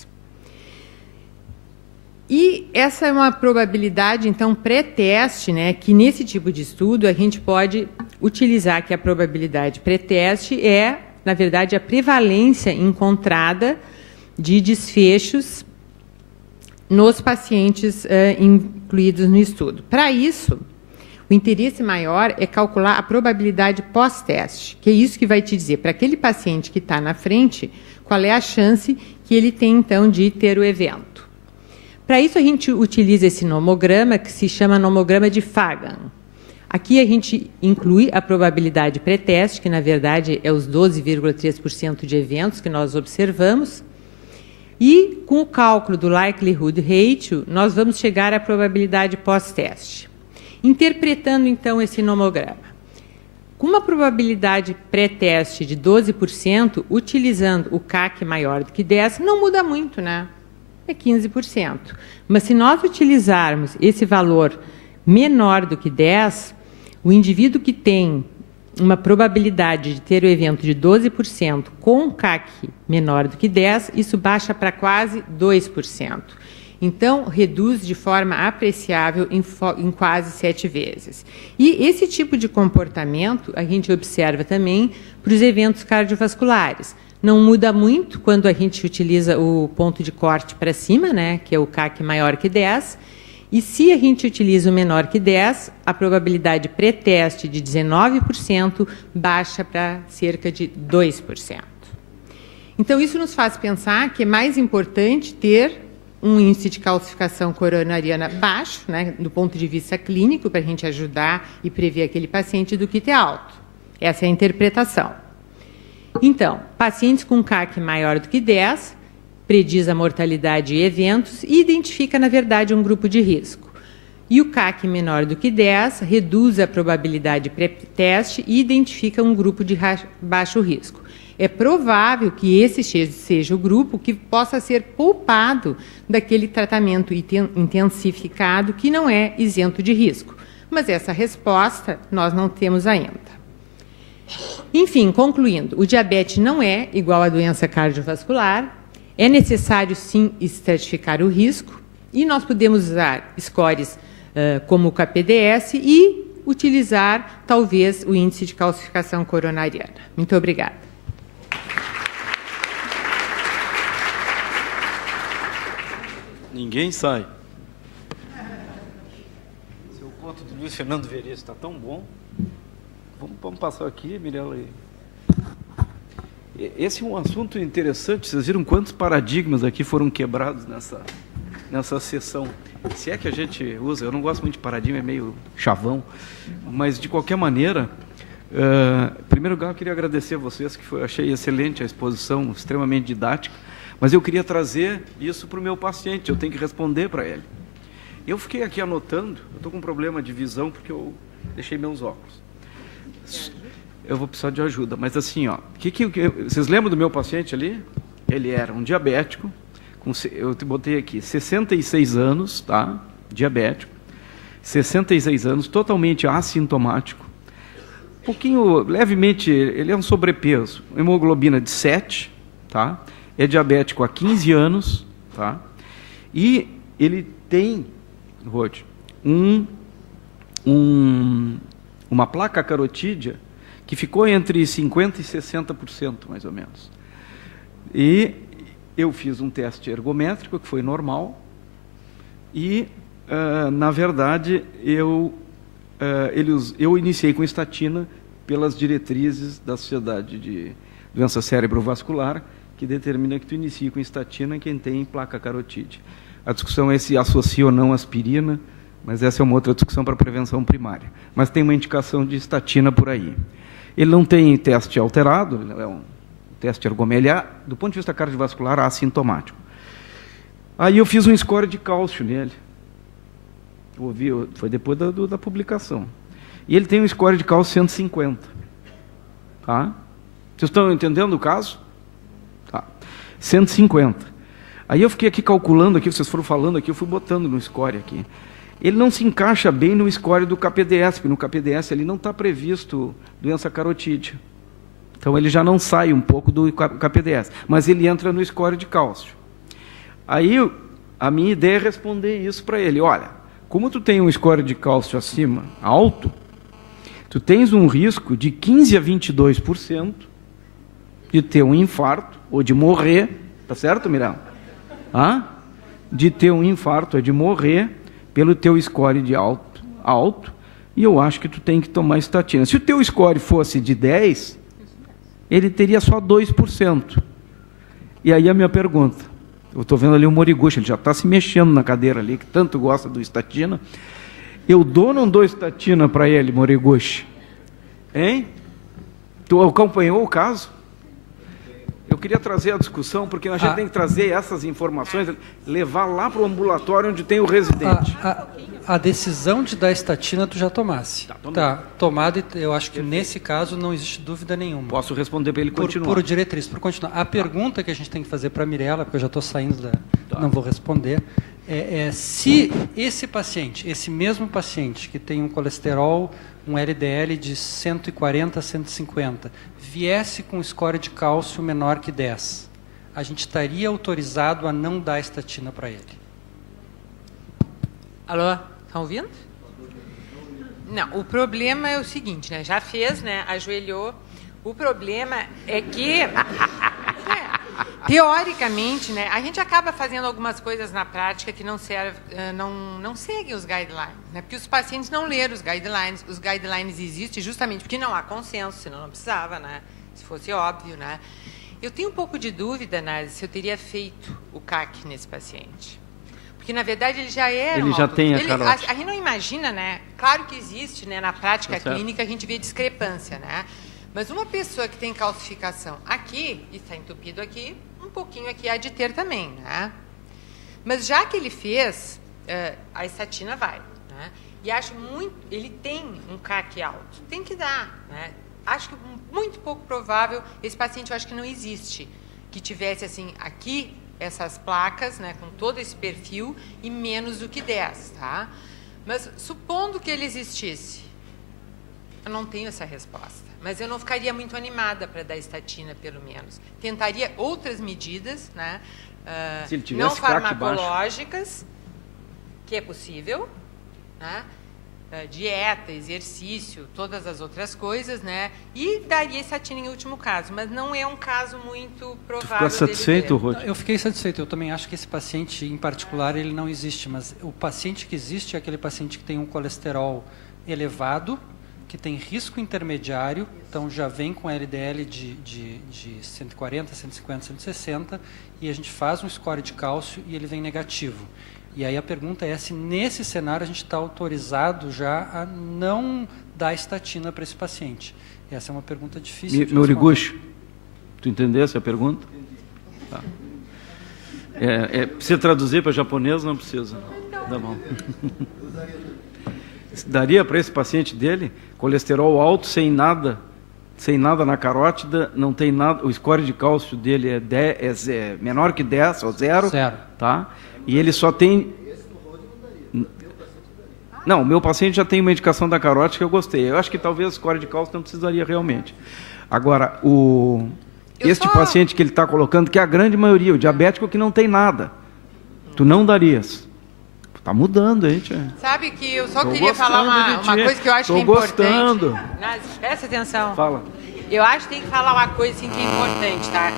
E essa é uma probabilidade, então, pré-teste, né, que nesse tipo de estudo a gente pode utilizar, que a probabilidade pré-teste é, na verdade, a prevalência encontrada de desfechos nos pacientes incluídos no estudo. Para isso, o interesse maior é calcular a probabilidade pós-teste, que é isso que vai te dizer, para aquele paciente que está na frente, qual é a chance que ele tem, então, de ter o evento. Para isso, a gente utiliza esse nomograma, que se chama nomograma de Fagan. Aqui a gente inclui a probabilidade pré-teste, que, na verdade, é os 12,3% de eventos que nós observamos, e, com o cálculo do likelihood ratio, nós vamos chegar à probabilidade pós-teste. Interpretando, então, esse nomograma. Com uma probabilidade pré-teste de 12%, utilizando o CAC maior do que 10, não muda muito, né? É 15%. Mas se nós utilizarmos esse valor menor do que 10, o indivíduo que tem uma probabilidade de ter o evento de 12% com CAC menor do que 10, isso baixa para quase 2%. Então, reduz de forma apreciável em quase 7 vezes. E esse tipo de comportamento a gente observa também para os eventos cardiovasculares. Não muda muito quando a gente utiliza o ponto de corte para cima, né, que é o CAC maior que 10, e se a gente utiliza o menor que 10, a probabilidade pré-teste de 19% baixa para cerca de 2%. Então, isso nos faz pensar que é mais importante ter um índice de calcificação coronariana baixo, né, do ponto de vista clínico, para a gente ajudar e prever aquele paciente, do que ter alto. Essa é a interpretação. Então, pacientes com CAC maior do que 10, prediz a mortalidade e eventos e identifica, na verdade, um grupo de risco. E o CAC menor do que 10 reduz a probabilidade pré-teste e identifica um grupo de baixo risco. É provável que esse seja o grupo que possa ser poupado daquele tratamento intensificado que não é isento de risco. Mas essa resposta nós não temos ainda. Enfim, concluindo, o diabetes não é igual à doença cardiovascular, é necessário, sim, estratificar o risco, e nós podemos usar scores como o KPDS e utilizar, talvez, o índice de calcificação coronariana. Muito obrigada. Ninguém sai. Seu conto do Luiz Fernando Veríssimo está tão bom. Vamos passar aqui, Mirela. Esse é um assunto interessante. Vocês viram quantos paradigmas aqui foram quebrados nessa sessão? Se é que a gente usa, eu não gosto muito de paradigma, é meio chavão, mas de qualquer maneira, em primeiro lugar eu queria agradecer a vocês, que achei excelente a exposição, extremamente didática, mas eu queria trazer isso para o meu paciente, eu tenho que responder para ele. Eu fiquei aqui anotando, eu estou com um problema de visão porque eu deixei meus óculos. Eu vou precisar de ajuda, mas assim, ó, vocês lembram do meu paciente ali? Ele era um diabético, eu te botei aqui, 66 anos, tá? Diabético, 66 anos, totalmente assintomático, levemente, ele é um sobrepeso, hemoglobina de 7, tá? É diabético há 15 anos, tá? E ele tem, Rod, uma placa carotídea que ficou entre 50% e 60%, mais ou menos. E eu fiz um teste ergométrico, que foi normal, e, na verdade, eu iniciei com estatina pelas diretrizes da Sociedade de Doença Cerebrovascular, que determina que tu inicie com estatina quem tem placa carotídea. A discussão é se associa ou não aspirina, mas essa é uma outra discussão para prevenção primária. Mas tem uma indicação de estatina por aí. Ele não tem teste alterado, é um teste ergométrico, do ponto de vista cardiovascular, assintomático. Aí eu fiz um score de cálcio nele. Foi depois da publicação. E ele tem um score de cálcio 150. Tá? Vocês estão entendendo o caso? Tá. 150. Aí eu fiquei aqui calculando, aqui, vocês foram falando aqui, eu fui botando no score aqui. Ele não se encaixa bem no score do KPDS, porque no KPDS ele não está previsto doença carotídea. Então ele já não sai um pouco do KPDS, mas ele entra no score de cálcio. Aí a minha ideia é responder isso para ele. Olha, como tu tem um score de cálcio acima, alto, tu tens um risco de 15% a 22% de ter um infarto ou de morrer, tá certo, Miranda? De ter um infarto ou de morrer pelo teu score de alto, e eu acho que tu tem que tomar estatina. Se o teu score fosse de 10, ele teria só 2%. E aí a minha pergunta, eu estou vendo ali o Moriguchi, ele já está se mexendo na cadeira ali, que tanto gosta do estatina. Eu dou ou não dou estatina para ele, Moriguchi? Hein? Tu acompanhou o caso? Eu queria trazer a discussão, porque a gente tem que trazer essas informações, levar lá para o ambulatório onde tem o residente. A decisão de dar estatina tu já tomasse. Tá, tomada, eu acho que nesse caso não existe dúvida nenhuma. Posso responder para ele continuar. Por diretriz, por continuar. A pergunta que a gente tem que fazer para a Mirela, porque eu já estou saindo não vou responder, se esse paciente, esse mesmo paciente que tem um colesterol, um LDL de 140 a 150, viesse com score de cálcio menor que 10, a gente estaria autorizado a não dar estatina para ele? Alô, estão ouvindo? Não, o problema é o seguinte, né? Já fez, né? Ajoelhou. O problema é que, teoricamente, né? A gente acaba fazendo algumas coisas na prática que não seguem os guidelines, né? Porque os pacientes não leram os guidelines. Os guidelines existem justamente porque não há consenso, senão não precisava, né? Se fosse óbvio, né? Eu tenho um pouco de dúvida, Nazi, se eu teria feito o CAC nesse paciente. Porque, na verdade, ele já era... Ele já tem a carótida. A gente não imagina, né? Claro que existe, né? Na prática clínica, a gente vê discrepância, né? Mas uma pessoa que tem calcificação aqui, e está entupido aqui, um pouquinho aqui há de ter também, né? Mas já que ele fez, a estatina vai, né? E acho muito... Ele tem um CAC alto, tem que dar, né? Acho que muito pouco provável, esse paciente eu acho que não existe, que tivesse, assim, aqui... essas placas, né, com todo esse perfil, e menos do que 10, tá? Mas, supondo que ele existisse, eu não tenho essa resposta, mas eu não ficaria muito animada para dar estatina, pelo menos. Tentaria outras medidas, né, não farmacológicas, que é possível, né, dieta, exercício, todas as outras coisas, né? E daria estatina em último caso, mas não é um caso muito provável. Ficou satisfeito, Ruth? Eu fiquei satisfeito. Eu também acho que esse paciente em particular ele não existe, mas o paciente que existe é aquele paciente que tem um colesterol elevado, que tem risco intermediário, então já vem com LDL de 140, 150, 160, e a gente faz um score de cálcio e ele vem negativo. E aí a pergunta é se nesse cenário a gente está autorizado já a não dar estatina para esse paciente. Essa é uma pergunta difícil de responder. Noriguchi, tu entendesse a pergunta? Tá. Precisa traduzir para japonês? Não precisa. Tá bom. Daria para esse paciente dele colesterol alto sem nada na carótida, não tem nada, o score de cálcio dele é menor que 10 ou 0, tá? E ele só tem... Não, o meu paciente já tem uma indicação da carótida que eu gostei. Eu acho que talvez o score de cálcio não precisaria realmente. Agora, este paciente que ele está colocando, que é a grande maioria, o diabético que não tem nada, tu não darias. Está mudando, hein, tia? Sabe que eu só queria falar uma coisa que eu acho que é gostando. importante. Nazi, presta atenção. Fala. Eu acho que tem que falar uma coisa assim, que é importante, tá?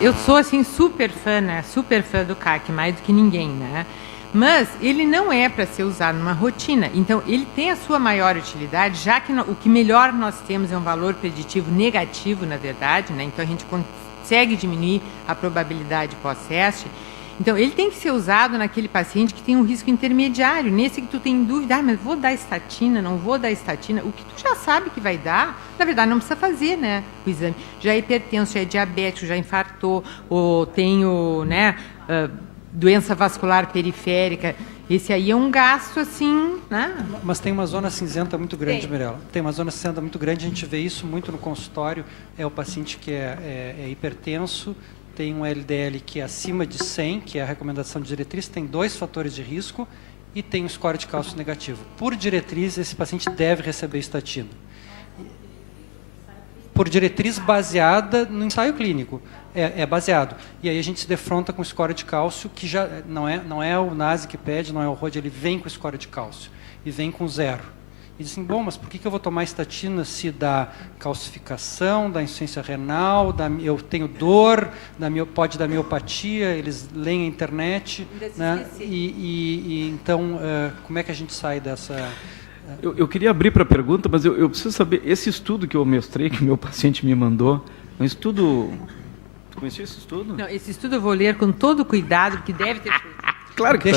Eu sou assim super fã, né? Super fã do CAC, mais do que ninguém, né? Mas ele não é para ser usado numa rotina. Então, ele tem a sua maior utilidade, já que o que melhor nós temos é um valor preditivo negativo, na verdade, né? Então, a gente consegue diminuir a probabilidade pós-teste. Então, ele tem que ser usado naquele paciente que tem um risco intermediário, nesse que tu tem dúvida, mas vou dar estatina, não vou dar estatina. O que tu já sabe que vai dar, na verdade, não precisa fazer, né, o exame. Já é hipertenso, já é diabético, já infartou, ou tenho, né, doença vascular periférica. Esse aí é um gasto, assim, né? Mas tem uma zona cinzenta muito grande, Mirella. Tem uma zona cinzenta muito grande, a gente vê isso muito no consultório. É o paciente que é hipertenso, tem um LDL que é acima de 100, que é a recomendação de diretriz, tem 2 fatores de risco e tem um score de cálcio negativo. Por diretriz, esse paciente deve receber estatina. Por diretriz baseada no ensaio clínico, é baseado. E aí a gente se defronta com o score de cálcio, que já não é o Nazi que pede, não é o Rode, ele vem com o score de cálcio e vem com 0. E dizem, bom, mas por que eu vou tomar estatina se dá calcificação, dá insuficiência renal, eu tenho dor, pode dar miopatia, eles leem a internet, né? Então, como é que a gente sai dessa... Eu queria abrir para a pergunta, mas eu preciso saber, esse estudo que eu mestrei, que o meu paciente me mandou, um estudo... Tu conhecia esse estudo? Não, esse estudo eu vou ler com todo cuidado, porque deve ter... Claro que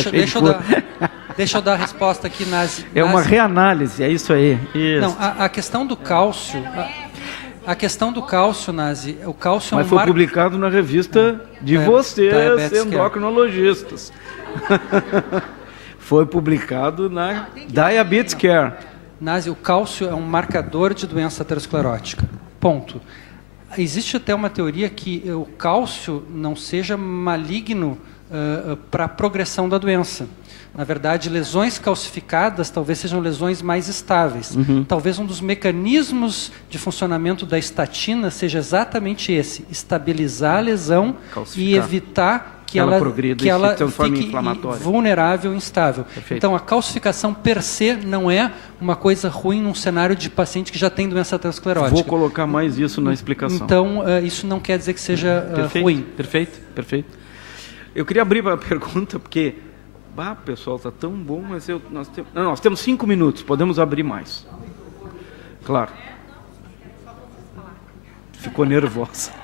deixa eu dar a resposta aqui, Nazi. É uma reanálise, é isso aí. Isso. Não, a questão do cálcio... A questão do cálcio, Nazi, o cálcio Mas foi publicado na revista de vocês, endocrinologistas. Foi publicado na Diabetes Care. Nazi, o cálcio é um marcador de doença aterosclerótica. Ponto. Existe até uma teoria que o cálcio não seja maligno para a progressão da doença. Na verdade, lesões calcificadas talvez sejam lesões mais estáveis. Talvez um dos mecanismos de funcionamento da estatina seja exatamente esse, estabilizar a lesão e evitar que ela fique vulnerável e instável. Perfeito. Então, a calcificação per se não é uma coisa ruim num cenário de paciente que já tem doença aterosclerótica. Vou colocar mais isso na explicação. Então, isso não quer dizer que seja ruim. Perfeito. Eu queria abrir para a pergunta, porque... pessoal, está tão bom, mas nós temos 5 minutos, podemos abrir mais. Claro. Ficou nervosa.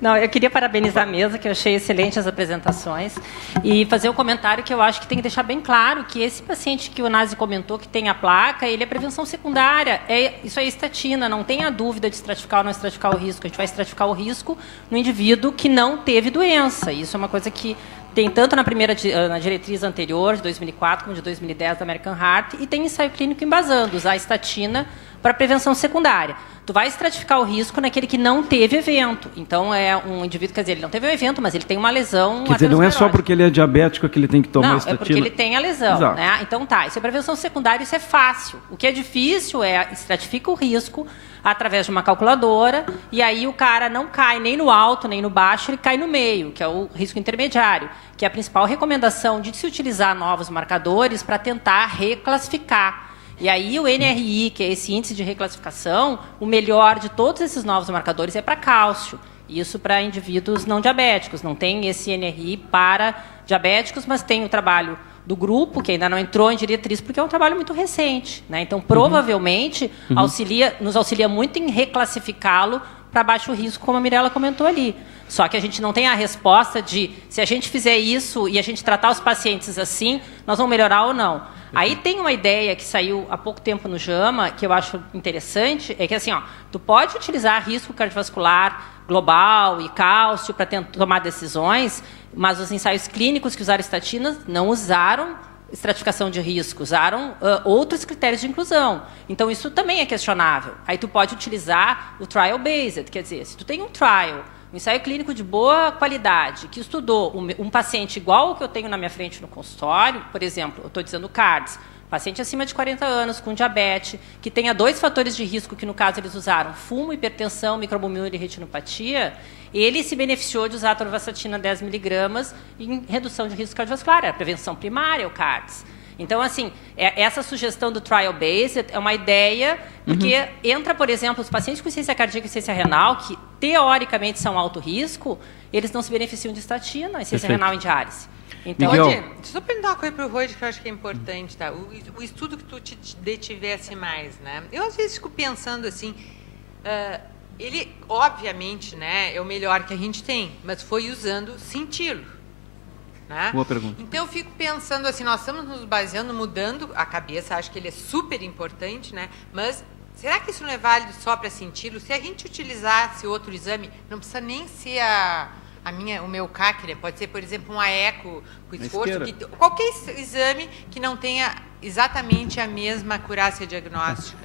Não, eu queria parabenizar a mesa, que eu achei excelente as apresentações, e fazer um comentário que eu acho que tem que deixar bem claro que esse paciente que o Nazi comentou, que tem a placa, ele é prevenção secundária, isso é estatina, não tenha dúvida de estratificar ou não estratificar o risco. A gente vai estratificar o risco no indivíduo que não teve doença. Isso é uma coisa que tem tanto na diretriz anterior, de 2004, como de 2010, da American Heart, e tem ensaio clínico embasando, usar a estatina para prevenção secundária. Tu vai estratificar o risco naquele que não teve evento. Então, é um indivíduo, quer dizer, ele não teve um evento, mas ele tem uma lesão. Quer dizer, não é só porque ele é diabético que ele tem que tomar estatina. Não, é porque ele tem a lesão. Né? Então, tá, isso é prevenção secundária, isso é fácil. O que é difícil é estratifica o risco através de uma calculadora, e aí o cara não cai nem no alto, nem no baixo, ele cai no meio, que é o risco intermediário, que é a principal recomendação de se utilizar novos marcadores para tentar reclassificar. E aí o NRI, que é esse índice de reclassificação, o melhor de todos esses novos marcadores é para cálcio. Isso para indivíduos não diabéticos. Não tem esse NRI para diabéticos, mas tem o trabalho do grupo, que ainda não entrou em diretriz, porque é um trabalho muito recente. Né? Então, provavelmente, nos auxilia muito em reclassificá-lo para baixo risco, como a Mirella comentou ali. Só que a gente não tem a resposta de, se a gente fizer isso e a gente tratar os pacientes assim, nós vamos melhorar ou não. Aí tem uma ideia que saiu há pouco tempo no JAMA, que eu acho interessante, é que assim, tu pode utilizar risco cardiovascular global e cálcio para tomar decisões, mas os ensaios clínicos que usaram estatinas não usaram estratificação de risco, usaram outros critérios de inclusão. Então, isso também é questionável. Aí tu pode utilizar o trial-based, quer dizer, se tu tem um trial, um ensaio clínico de boa qualidade, que estudou um paciente igual ao que eu tenho na minha frente no consultório, por exemplo, eu estou dizendo CARDS, paciente acima de 40 anos, com diabetes, que tenha 2 fatores de risco, que no caso eles usaram fumo, hipertensão, microalbumina e retinopatia, ele se beneficiou de usar a atorvastatina 10 miligramas em redução de risco cardiovascular, a prevenção primária, o CARDS. Então, assim, essa sugestão do trial-based é uma ideia, porque entra, por exemplo, os pacientes com insuficiência cardíaca e insuficiência renal, que teoricamente são alto risco, eles não se beneficiam de estatina, insuficiência renal em diálise. Então, Rodi, deixa eu perguntar uma coisa para o Rodi, que eu acho que é importante. Tá? O estudo que tu te detivesse mais, né? Eu, às vezes, fico pensando assim, ele, obviamente, né, é o melhor que a gente tem, mas foi usando cintilo. Né? Boa pergunta. Então, eu fico pensando assim, nós estamos nos baseando, mudando a cabeça, acho que ele é super importante, né? Mas será que isso não é válido só para cintilo? Se a gente utilizasse outro exame, não precisa nem ser o meu CAC, né? Pode ser, por exemplo, um AECO com esforço, qualquer exame que não tenha exatamente a mesma acurácia diagnóstica.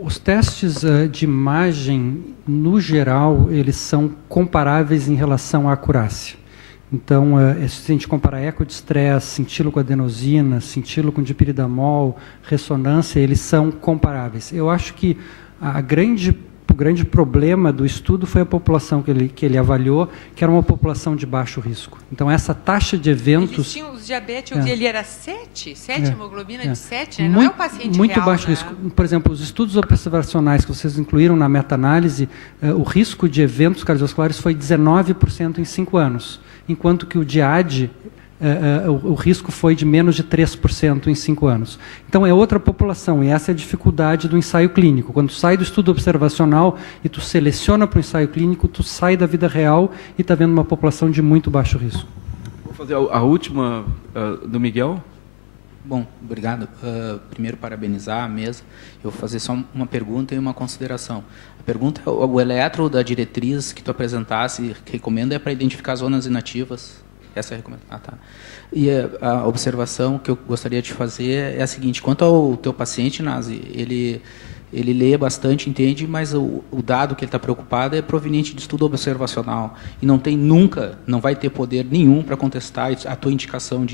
Os testes de imagem, no geral, eles são comparáveis em relação à acurácia. Então, se a gente comparar eco de estresse, cintilo com adenosina, cintilo com dipiridamol, ressonância, eles são comparáveis. Eu acho que o grande problema do estudo foi a população que ele avaliou, que era uma população de baixo risco. Então, essa taxa de eventos... Eles tinham os diabéticos, ele era 7 hemoglobina de 7, né? Não muito, é o paciente muito real, baixo né? risco. Por exemplo, os estudos observacionais que vocês incluíram na meta-análise, o risco de eventos cardiovasculares foi 19% em 5 anos, enquanto que o DIAD, o risco foi de menos de 3% em 5 anos. Então, é outra população, e essa é a dificuldade do ensaio clínico. Quando tu sai do estudo observacional e tu seleciona para o ensaio clínico, tu sai da vida real e está vendo uma população de muito baixo risco. Vou fazer a última do Miguel. Bom, obrigado. Primeiro, parabenizar a mesa. Eu vou fazer só uma pergunta e uma consideração. A pergunta é, o eletro da diretriz que tu apresentasse, que recomenda, é para identificar zonas inativas. Essa é a recomendação. Tá. E a observação que eu gostaria de fazer é a seguinte: quanto ao teu paciente, Nazi, ele lê bastante, entende, mas o dado que ele está preocupado é proveniente de estudo observacional. E não vai ter poder nenhum para contestar a tua indicação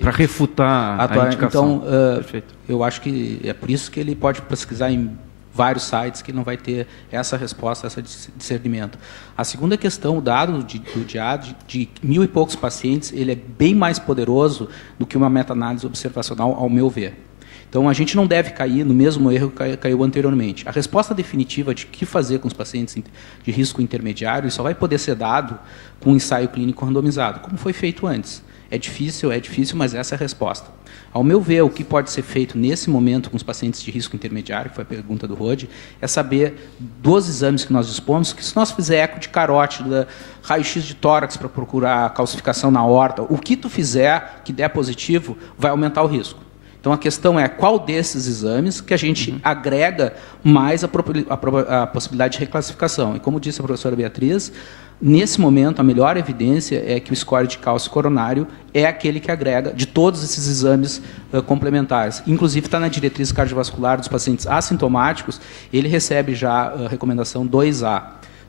para refutar a indicação. Então, eu acho que é por isso que ele pode pesquisar em vários sites que não vai ter essa resposta, esse discernimento. A segunda questão, o dado do DIAD de 1.000 e poucos pacientes, ele é bem mais poderoso do que uma meta-análise observacional, ao meu ver. Então, a gente não deve cair no mesmo erro que caiu anteriormente. A resposta definitiva de o que fazer com os pacientes de risco intermediário só vai poder ser dado com um ensaio clínico randomizado, como foi feito antes. É difícil, mas essa é a resposta. Ao meu ver, o que pode ser feito nesse momento com os pacientes de risco intermediário, que foi a pergunta do Rodi, é saber dos exames que nós dispomos, que se nós fizer eco de carótida, raio-x de tórax para procurar calcificação na aorta, o que tu fizer que der positivo vai aumentar o risco. Então, a questão é qual desses exames que a gente agrega mais a possibilidade de reclassificação. E, como disse a professora Beatriz, nesse momento, a melhor evidência é que o score de cálcio coronário é aquele que agrega de todos esses exames complementares. Inclusive, está na diretriz cardiovascular dos pacientes assintomáticos, ele recebe já a recomendação 2A,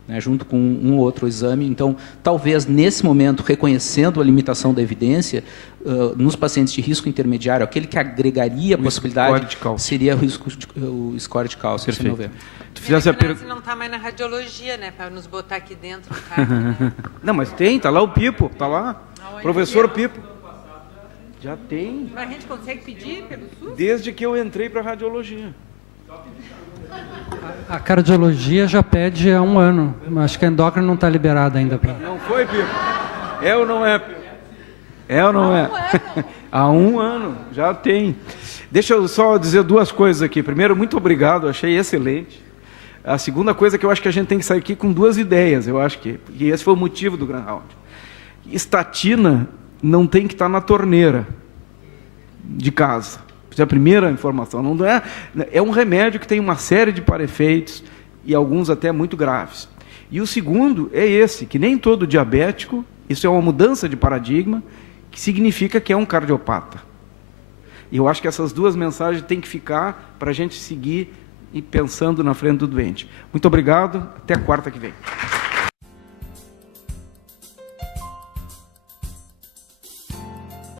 né, junto com um outro exame. Então, talvez, nesse momento, reconhecendo a limitação da evidência, nos pacientes de risco intermediário, aquele que agregaria a possibilidade seria o score de cálcio. Perfeito. Se Tu fizesse a Você não está mais na radiologia, né? Para nos botar aqui dentro. Né? Não, mas tem, está lá o Pipo, está lá. Professor Pipo. Já tem. A gente consegue pedir pelo SUS? Desde que eu entrei para a radiologia. A cardiologia já pede há 1 ano. Acho que a endócrina não está liberada ainda. Não foi, Pipo? É ou não é, Pipo? É ou não é? Há 1 ano, já tem. Deixa eu só dizer 2 coisas aqui. Primeiro, muito obrigado, achei excelente. A segunda coisa que eu acho que a gente tem que sair aqui com 2 ideias, eu acho que esse foi o motivo do Grand Round. Estatina não tem que estar na torneira de casa. Essa é a primeira informação. Não é um remédio que tem uma série de para-efeitos e alguns até muito graves. E o segundo é esse, que nem todo diabético, isso é uma mudança de paradigma, que significa que é um cardiopata. E eu acho que essas 2 mensagens têm que ficar para a gente seguir e pensando na frente do doente. Muito obrigado, até quarta que vem.